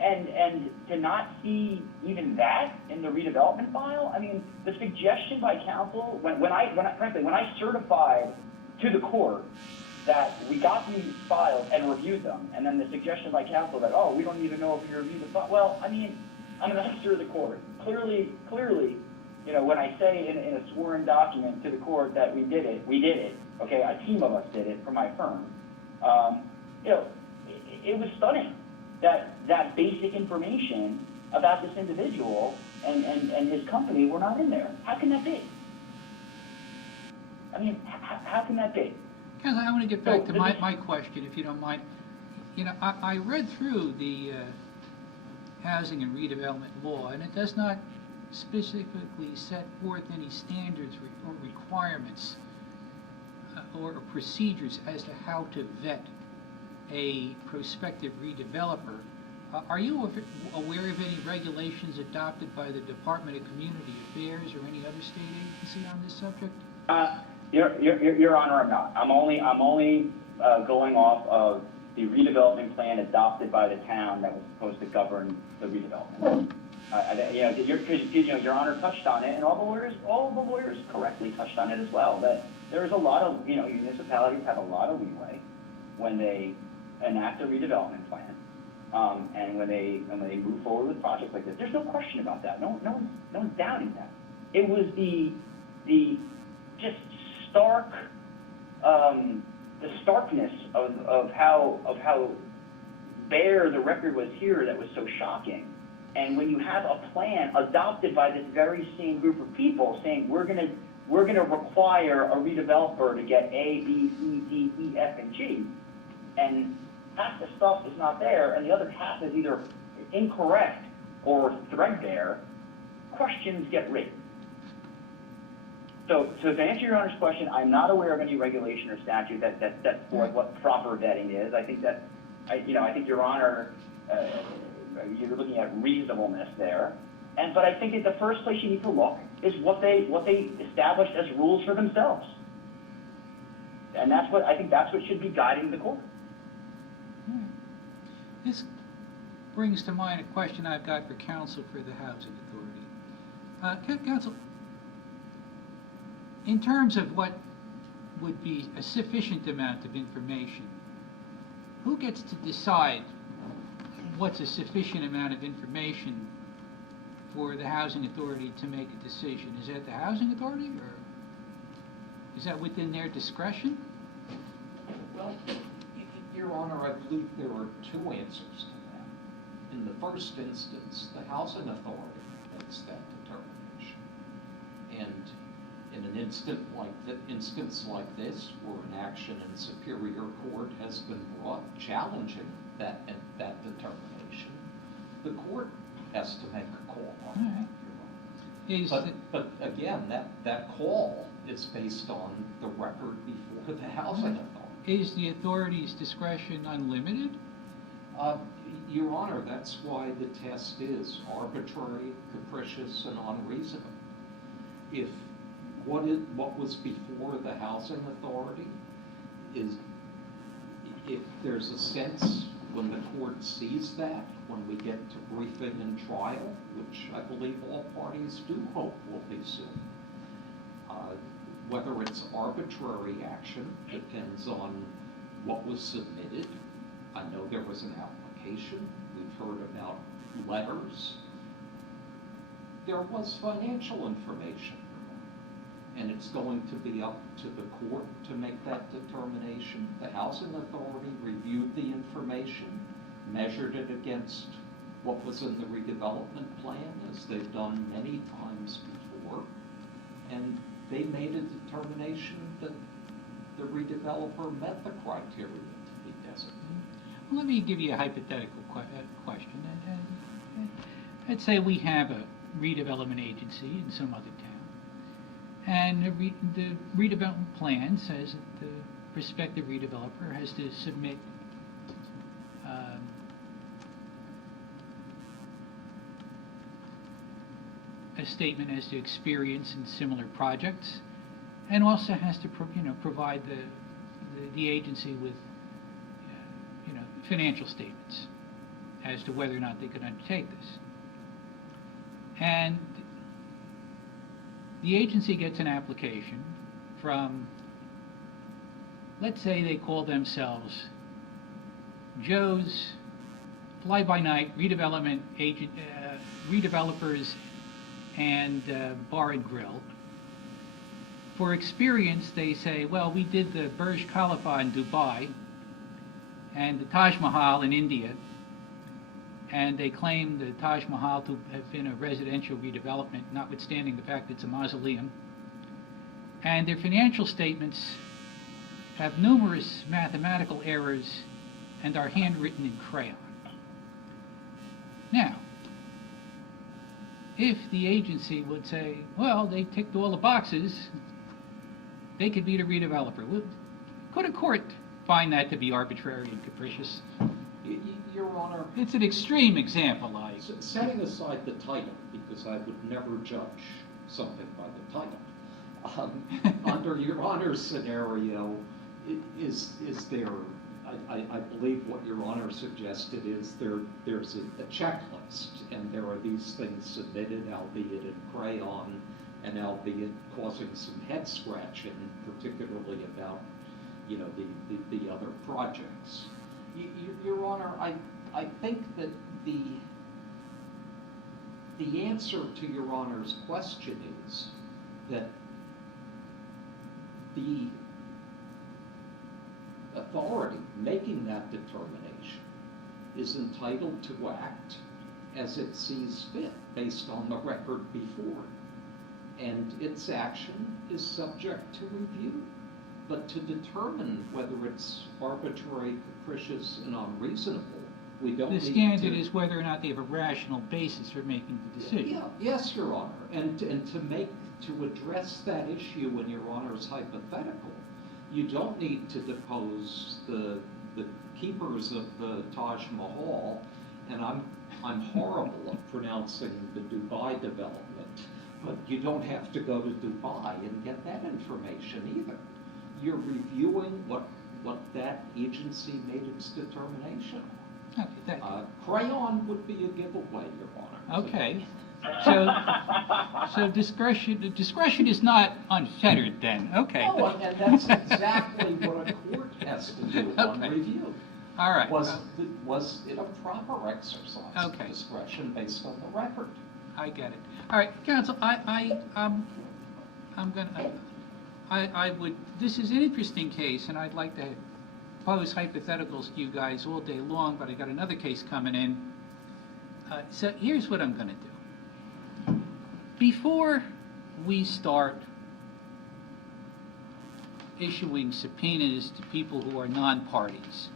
And to not see even that in the redevelopment file, I mean, the suggestion by counsel, when I certified to the court that we got these files and reviewed them, and then the suggestion by counsel that, we don't even know if we reviewed the file. Well, I mean, I'm an officer of the court. Clearly, when I say in a sworn document to the court that we did it, okay, a team of us did it for my firm, it was stunning that basic information about this individual and his company were not in there. How can that be? I mean, how can that be? Ken, I want to get back to my question, if you don't mind. I read through the housing and redevelopment law, and it does not specifically set forth any standards or requirements or procedures as to how to vet a prospective redeveloper. Are you aware of any regulations adopted by the Department of Community Affairs or any other state agency on this subject? Your Honor, I'm not. I'm only going off of the redevelopment plan adopted by the town that was supposed to govern the redevelopment. Your Honor touched on it, and all the lawyers correctly touched on it as well. That there's a lot of municipalities have a lot of leeway when they enact a redevelopment plan, and when they move forward with projects like this. There's no question about that. No one's doubting that. It was the just stark the starkness of how bare the record was here that was so shocking And when you have a plan adopted by this very same group of people saying, we're gonna require a redeveloper to get A, B, C, D, E, F, and G, and half the stuff is not there, and the other half is either incorrect or threadbare, questions get raised. So to answer Your Honor's question, I'm not aware of any regulation or statute that sets forth what proper vetting is. I think I think Your Honor, you're looking at reasonableness there. But I think the first place you need to look is what they established as rules for themselves. And I think that's what should be guiding the court. This brings to mind a question I've got for counsel for the Housing Authority. Counsel, in terms of what would be a sufficient amount of information, who gets to decide what's a sufficient amount of information for the Housing Authority to make a decision? Is that the Housing Authority, or is that within their discretion? Well, Your Honor, I believe there are two answers to that. In the first instance, the Housing Authority makes that determination. And in an instance like this, where an action in Superior Court has been brought challenging that determination, the court has to make a call on that. But again, that call is based on the record before the Housing Authority. Is the authority's discretion unlimited? Your Honor, that's why the test is arbitrary, capricious, and unreasonable. If what was before the Housing Authority is, if there's a sense when the court sees that, when we get to briefing and trial, which I believe all parties do hope will be soon, whether it's arbitrary action depends on what was submitted. I know there was an application. We've heard about letters. There was financial information, and it's going to be up to the court to make that determination. The Housing Authority reviewed the information, measured it against what was in the redevelopment plan, as they've done many times before, and they made a determination that the redeveloper met the criteria to be designated. Well, let me give you a hypothetical question. Let's say we have a redevelopment agency in some other town, and the redevelopment plan says that the prospective redeveloper has to submit a statement as to experience in similar projects, and also has to provide the agency with financial statements as to whether or not they could undertake this. And the agency gets an application from, let's say they call themselves Joe's Fly-by-Night Redevelopment Agent, Redevelopers and Bar and Grill. For experience, they say, well, we did the Burj Khalifa in Dubai and the Taj Mahal in India, and they claim the Taj Mahal to have been a residential redevelopment, notwithstanding the fact it's a mausoleum. And their financial statements have numerous mathematical errors and are handwritten in crayon. Now, if the agency would say, well, they ticked all the boxes, they could be the redeveloper. Could a court find that to be arbitrary and capricious? Your Honor, It's an extreme example, setting aside the title, because I would never judge something by the title. Under Your Honor's scenario, is there, I believe what Your Honor suggested is there's a checklist, and there are these things submitted, albeit in crayon, and albeit causing some head scratching, particularly about the other projects. Your Honor, I think that the answer to Your Honor's question is that the authority making that determination is entitled to act as it sees fit based on the record before it. And its action is subject to review. But to determine whether it's arbitrary, capricious, and unreasonable, we don't The need standard to... is whether or not they have a rational basis for making the decision. Yeah, yes, Your Honor. And to address that issue in Your Honor's hypothetical, you don't need to depose the keepers of the Taj Mahal, and I'm horrible at pronouncing the Dubai development, but you don't have to go to Dubai and get that information either. You're reviewing what that agency made its determination on. Okay, Crayon would be a giveaway, Your Honor. okay. So discretion is not unfettered then, okay. No, and that's exactly what a court has to do on Okay. review. All right. Was it a proper exercise Okay. of discretion based on the record? I get it. All right, counsel, I would, this is an interesting case, and I'd like to pose hypotheticals to you guys all day long, but I got another case coming in. So here's what I'm gonna do. Before we start issuing subpoenas to people who are non-parties,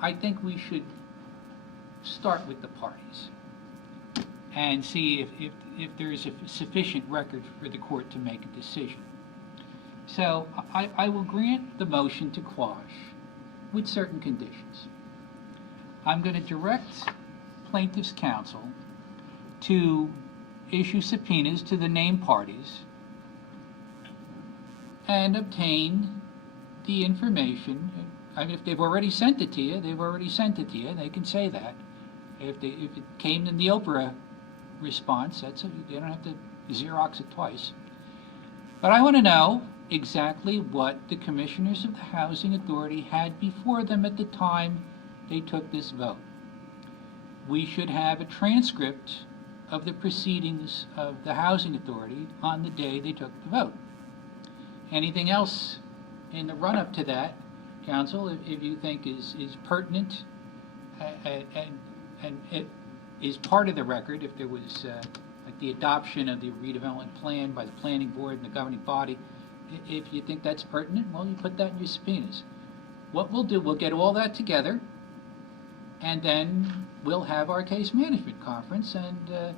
I think we should start with the parties and see if there is a sufficient record for the court to make a decision. So I will grant the motion to quash with certain conditions. I'm going to direct plaintiff's counsel to issue subpoenas to the named parties and obtain the information. I mean, if they've already sent it to you, they've already sent it to you. They can say that. If it came in the Oprah response, they don't have to Xerox it twice. But I want to know exactly what the commissioners of the Housing Authority had before them at the time they took this vote. We should have a transcript of the proceedings of the Housing Authority on the day they took the vote. Anything else in the run-up to that, counsel, if you think is pertinent and it is part of the record, if there was like the adoption of the redevelopment plan by the planning board and the governing body, if you think that's pertinent, well, you put that in your subpoenas. What we'll do, we'll get all that together, and then we'll have our case management conference, and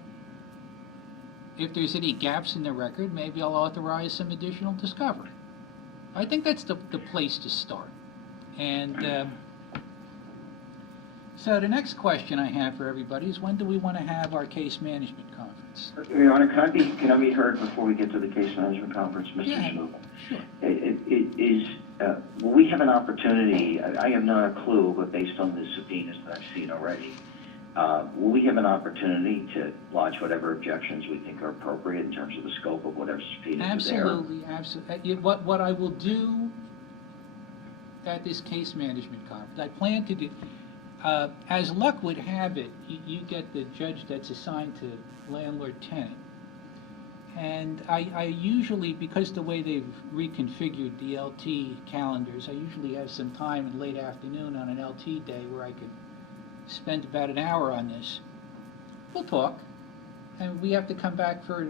if there's any gaps in the record, maybe I'll authorize some additional discovery. I think that's the place to start. And so the next question I have for everybody is, when do we want to have our case management conference? Your Honor, can I be heard before we get to the case management conference, Mr. Yeah, Shmoop? sure. Will we have an opportunity, I have not a clue, but based on the subpoenas that I've seen already, will we have an opportunity to lodge whatever objections we think are appropriate in terms of the scope of whatever subpoenas are there? Absolutely. What I will do at this case management conference, I plan to do, as luck would have it, you get the judge that's assigned to landlord-tenant. And I usually, because the way they've reconfigured the LT calendars, I usually have some time in late afternoon on an LT day where I could spend about an hour on this. We'll talk, and we have to come back for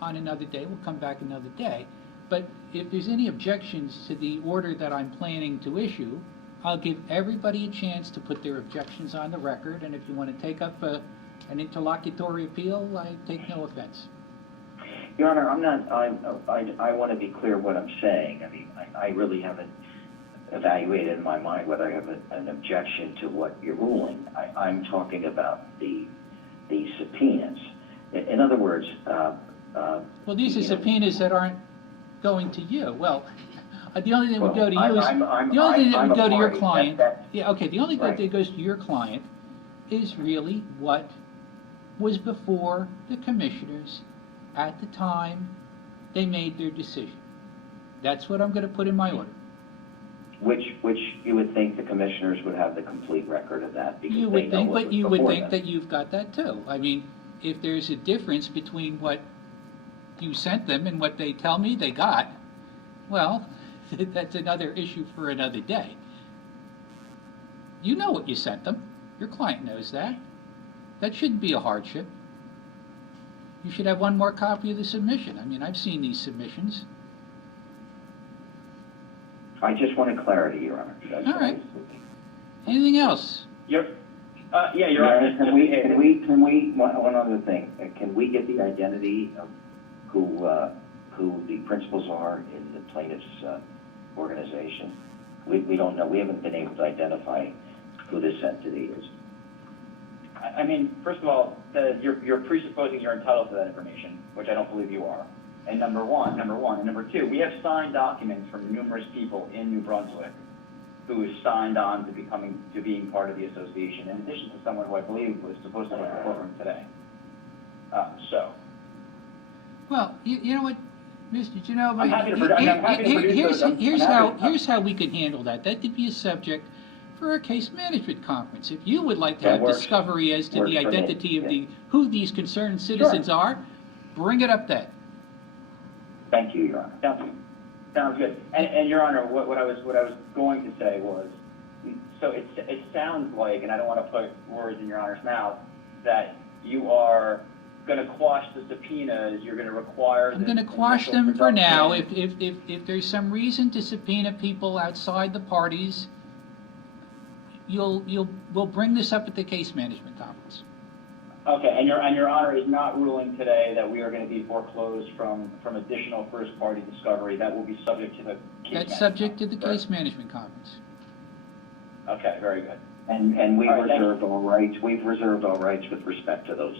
on another day. We'll come back another day. But if there's any objections to the order that I'm planning to issue, I'll give everybody a chance to put their objections on the record, and if you want to take up an interlocutory appeal, I take no offense. Your Honor, I want to be clear what I'm saying. I mean, I really haven't evaluated in my mind whether I have an objection to what you're ruling. I'm talking about the subpoenas. In other words, Well, these are subpoenas that aren't going to you. Well, the only thing that would go to you is, the only thing that would go to your client, yeah, okay, the only thing that goes to your client is really what was before the commissioners at the time they made their decision. That's what I'm going to put in my order. Which you would think the commissioners would have the complete record of that because You they would know think, what but was you would before think them. that you've got that too. I mean, if there's a difference between what you sent them and what they tell me they got, well, that's another issue for another day. You know what you sent them. Your client knows that. That shouldn't be a hardship. You should have one more copy of the submission. I mean, I've seen these submissions. I just wanted clarity, Your Honor. That's All all. right. Anything else? Your Honor. Can we, one other thing, can we get the identity of who the principals are in the plaintiff's organization? We don't know, we haven't been able to identify who this entity is. I mean, first of all, you're presupposing you're entitled to that information, which I don't believe you are. And number one. And number two, we have signed documents from numerous people in New Brunswick who signed on to being part of the association, in addition to someone who I believe was supposed to have a program today. Well, you know what, Mr. Genova, I'm happy to produce those. here's how we could handle that. That could be a subject for a case management conference. If you would like to That have works. discovery as to Works the for me, identity of yeah. who these concerned citizens are, bring it up then. Thank you, Your Honor. Sounds good. And Your Honor, what I was going to say was, so it sounds like, and I don't want to put words in Your Honor's mouth, that you are going to quash the subpoenas. You're going to require. I'm going to quash them for now. If there's some reason to subpoena people outside the parties, we'll bring this up at the case management conference. Okay, and Your Honor is not ruling today that we are going to be foreclosed from additional first-party discovery. That will be subject to the case. That's subject to the conference, case management conference. right? Okay, very good. And we've All right, thank you. reserved all rights, with respect to those.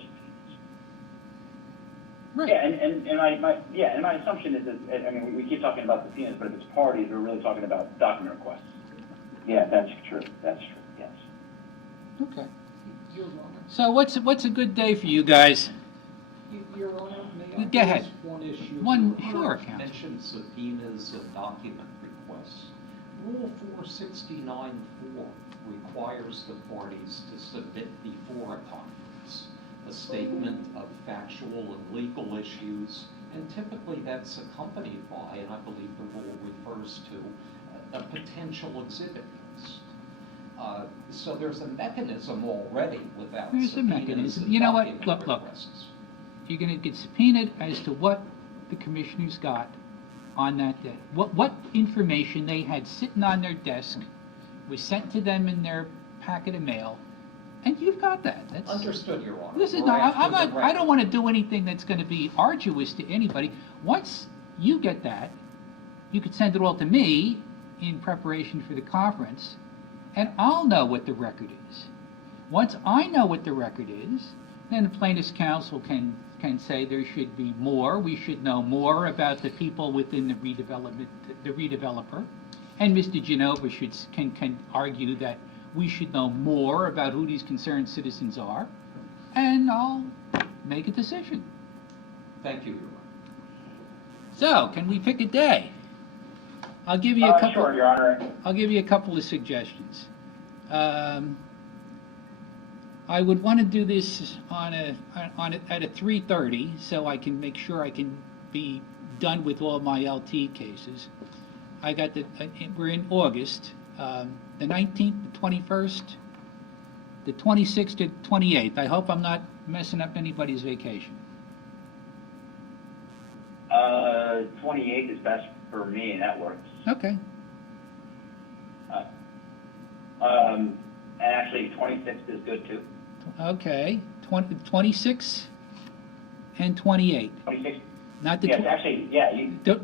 Right. Yeah, and my assumption is that, I mean, we keep talking about subpoenas, but if it's parties, we're really talking about document requests. Yeah, that's true, yes. Okay. Your Honor, So what's a good day for you guys? Your Honor, may I Go ahead. raise one issue? One, Your sure, Honor Counsel. mentioned subpoenas and document requests. Rule 469-4 requires the parties to submit before a conference a statement of factual and legal issues, and typically that's accompanied by, and I believe the rule refers to, a potential exhibit list. So there's a mechanism already without There's a subpoenas mechanism. and You know what? document Look. requests. You're going to get subpoenaed as to what the commissioners got on that day. What information they had sitting on their desk was sent to them in their packet of mail, and you've got that. That's Understood, Your Honor. This is We're not. after I'm the not. I don't record. want to do anything that's going to be arduous to anybody. Once you get that, you could send it all to me in preparation for the conference, and I'll know what the record is. Once I know what the record is, then the plaintiff's counsel can say there should be more. We should know more about the people within the redeveloper, and Mr. Genova can argue that we should know more about who these concerned citizens are, and I'll make a decision. Thank you, Your Honor. So, can we pick a day? I'll give you a couple. Sure, Your Honor. I'll give you a couple of suggestions. I would want to do this at a 3:30, so I can make sure I can be done with all my LT cases. We're in August, the 19th, the 21st, the 26th, to 28th. I hope I'm not messing up anybody's vacation. 28th is best for me, and that works. Okay. And actually, 26th is good too. Okay. 26 and 28. 26th. Not the. Yes, actually, yeah.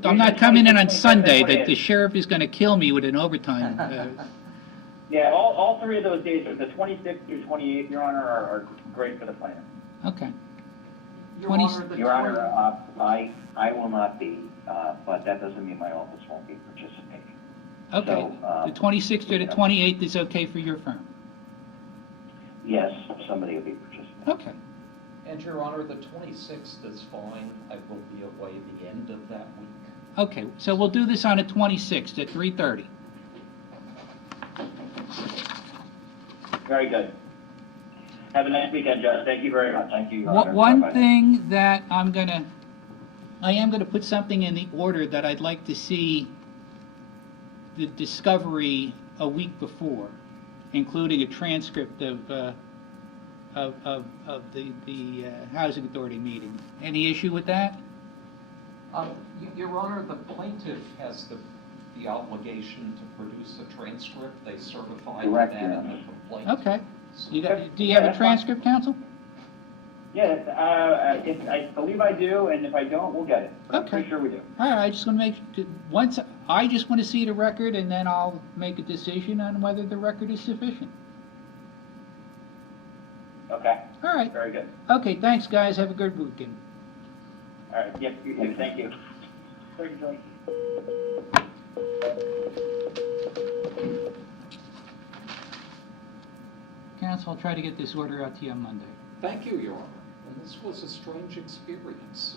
I'm not coming in on 26th, Sunday. 28th. The sheriff is going to kill me with an overtime. Yeah, all three of those days, the 26th through 28th, Your Honor, are great for the plaintiff. Okay. Your 20 Honor, the Your Honor, I will not be, but that doesn't mean my office won't be participating. Okay. So, The 26th or the yeah. 28th is okay for your firm. Yes, somebody will be participating. Okay. And Your Honor, the 26th is fine. I will be away the end of that week. Okay. So we'll do this on the 26th at 3:30. Very good. Have a nice weekend, Judge. Thank you very much. Thank you, Your Honor. One Bye-bye. thing that I am going to put something in the order that I'd like to see the discovery a week before. including a transcript of the Housing Authority meeting. Any issue with that? Your Honor, the plaintiff has the obligation to produce a transcript. They certified Correct, that Your in Honor. the complaint. Okay. So- Do you have a transcript, counsel? Yes, I believe I do, and if I don't, we'll get it. But I'm Okay. pretty sure we do. All right, I just want to I just want to see the record, and then I'll make a decision on whether the record is sufficient. Okay, All right. very good. Okay, thanks, guys. Have a good weekend. All right, yes, you too. Thank you. Thank you, Judge. Counsel, I'll try to get this order out to you on Monday. Thank you, Your Honor. And this was a strange experience.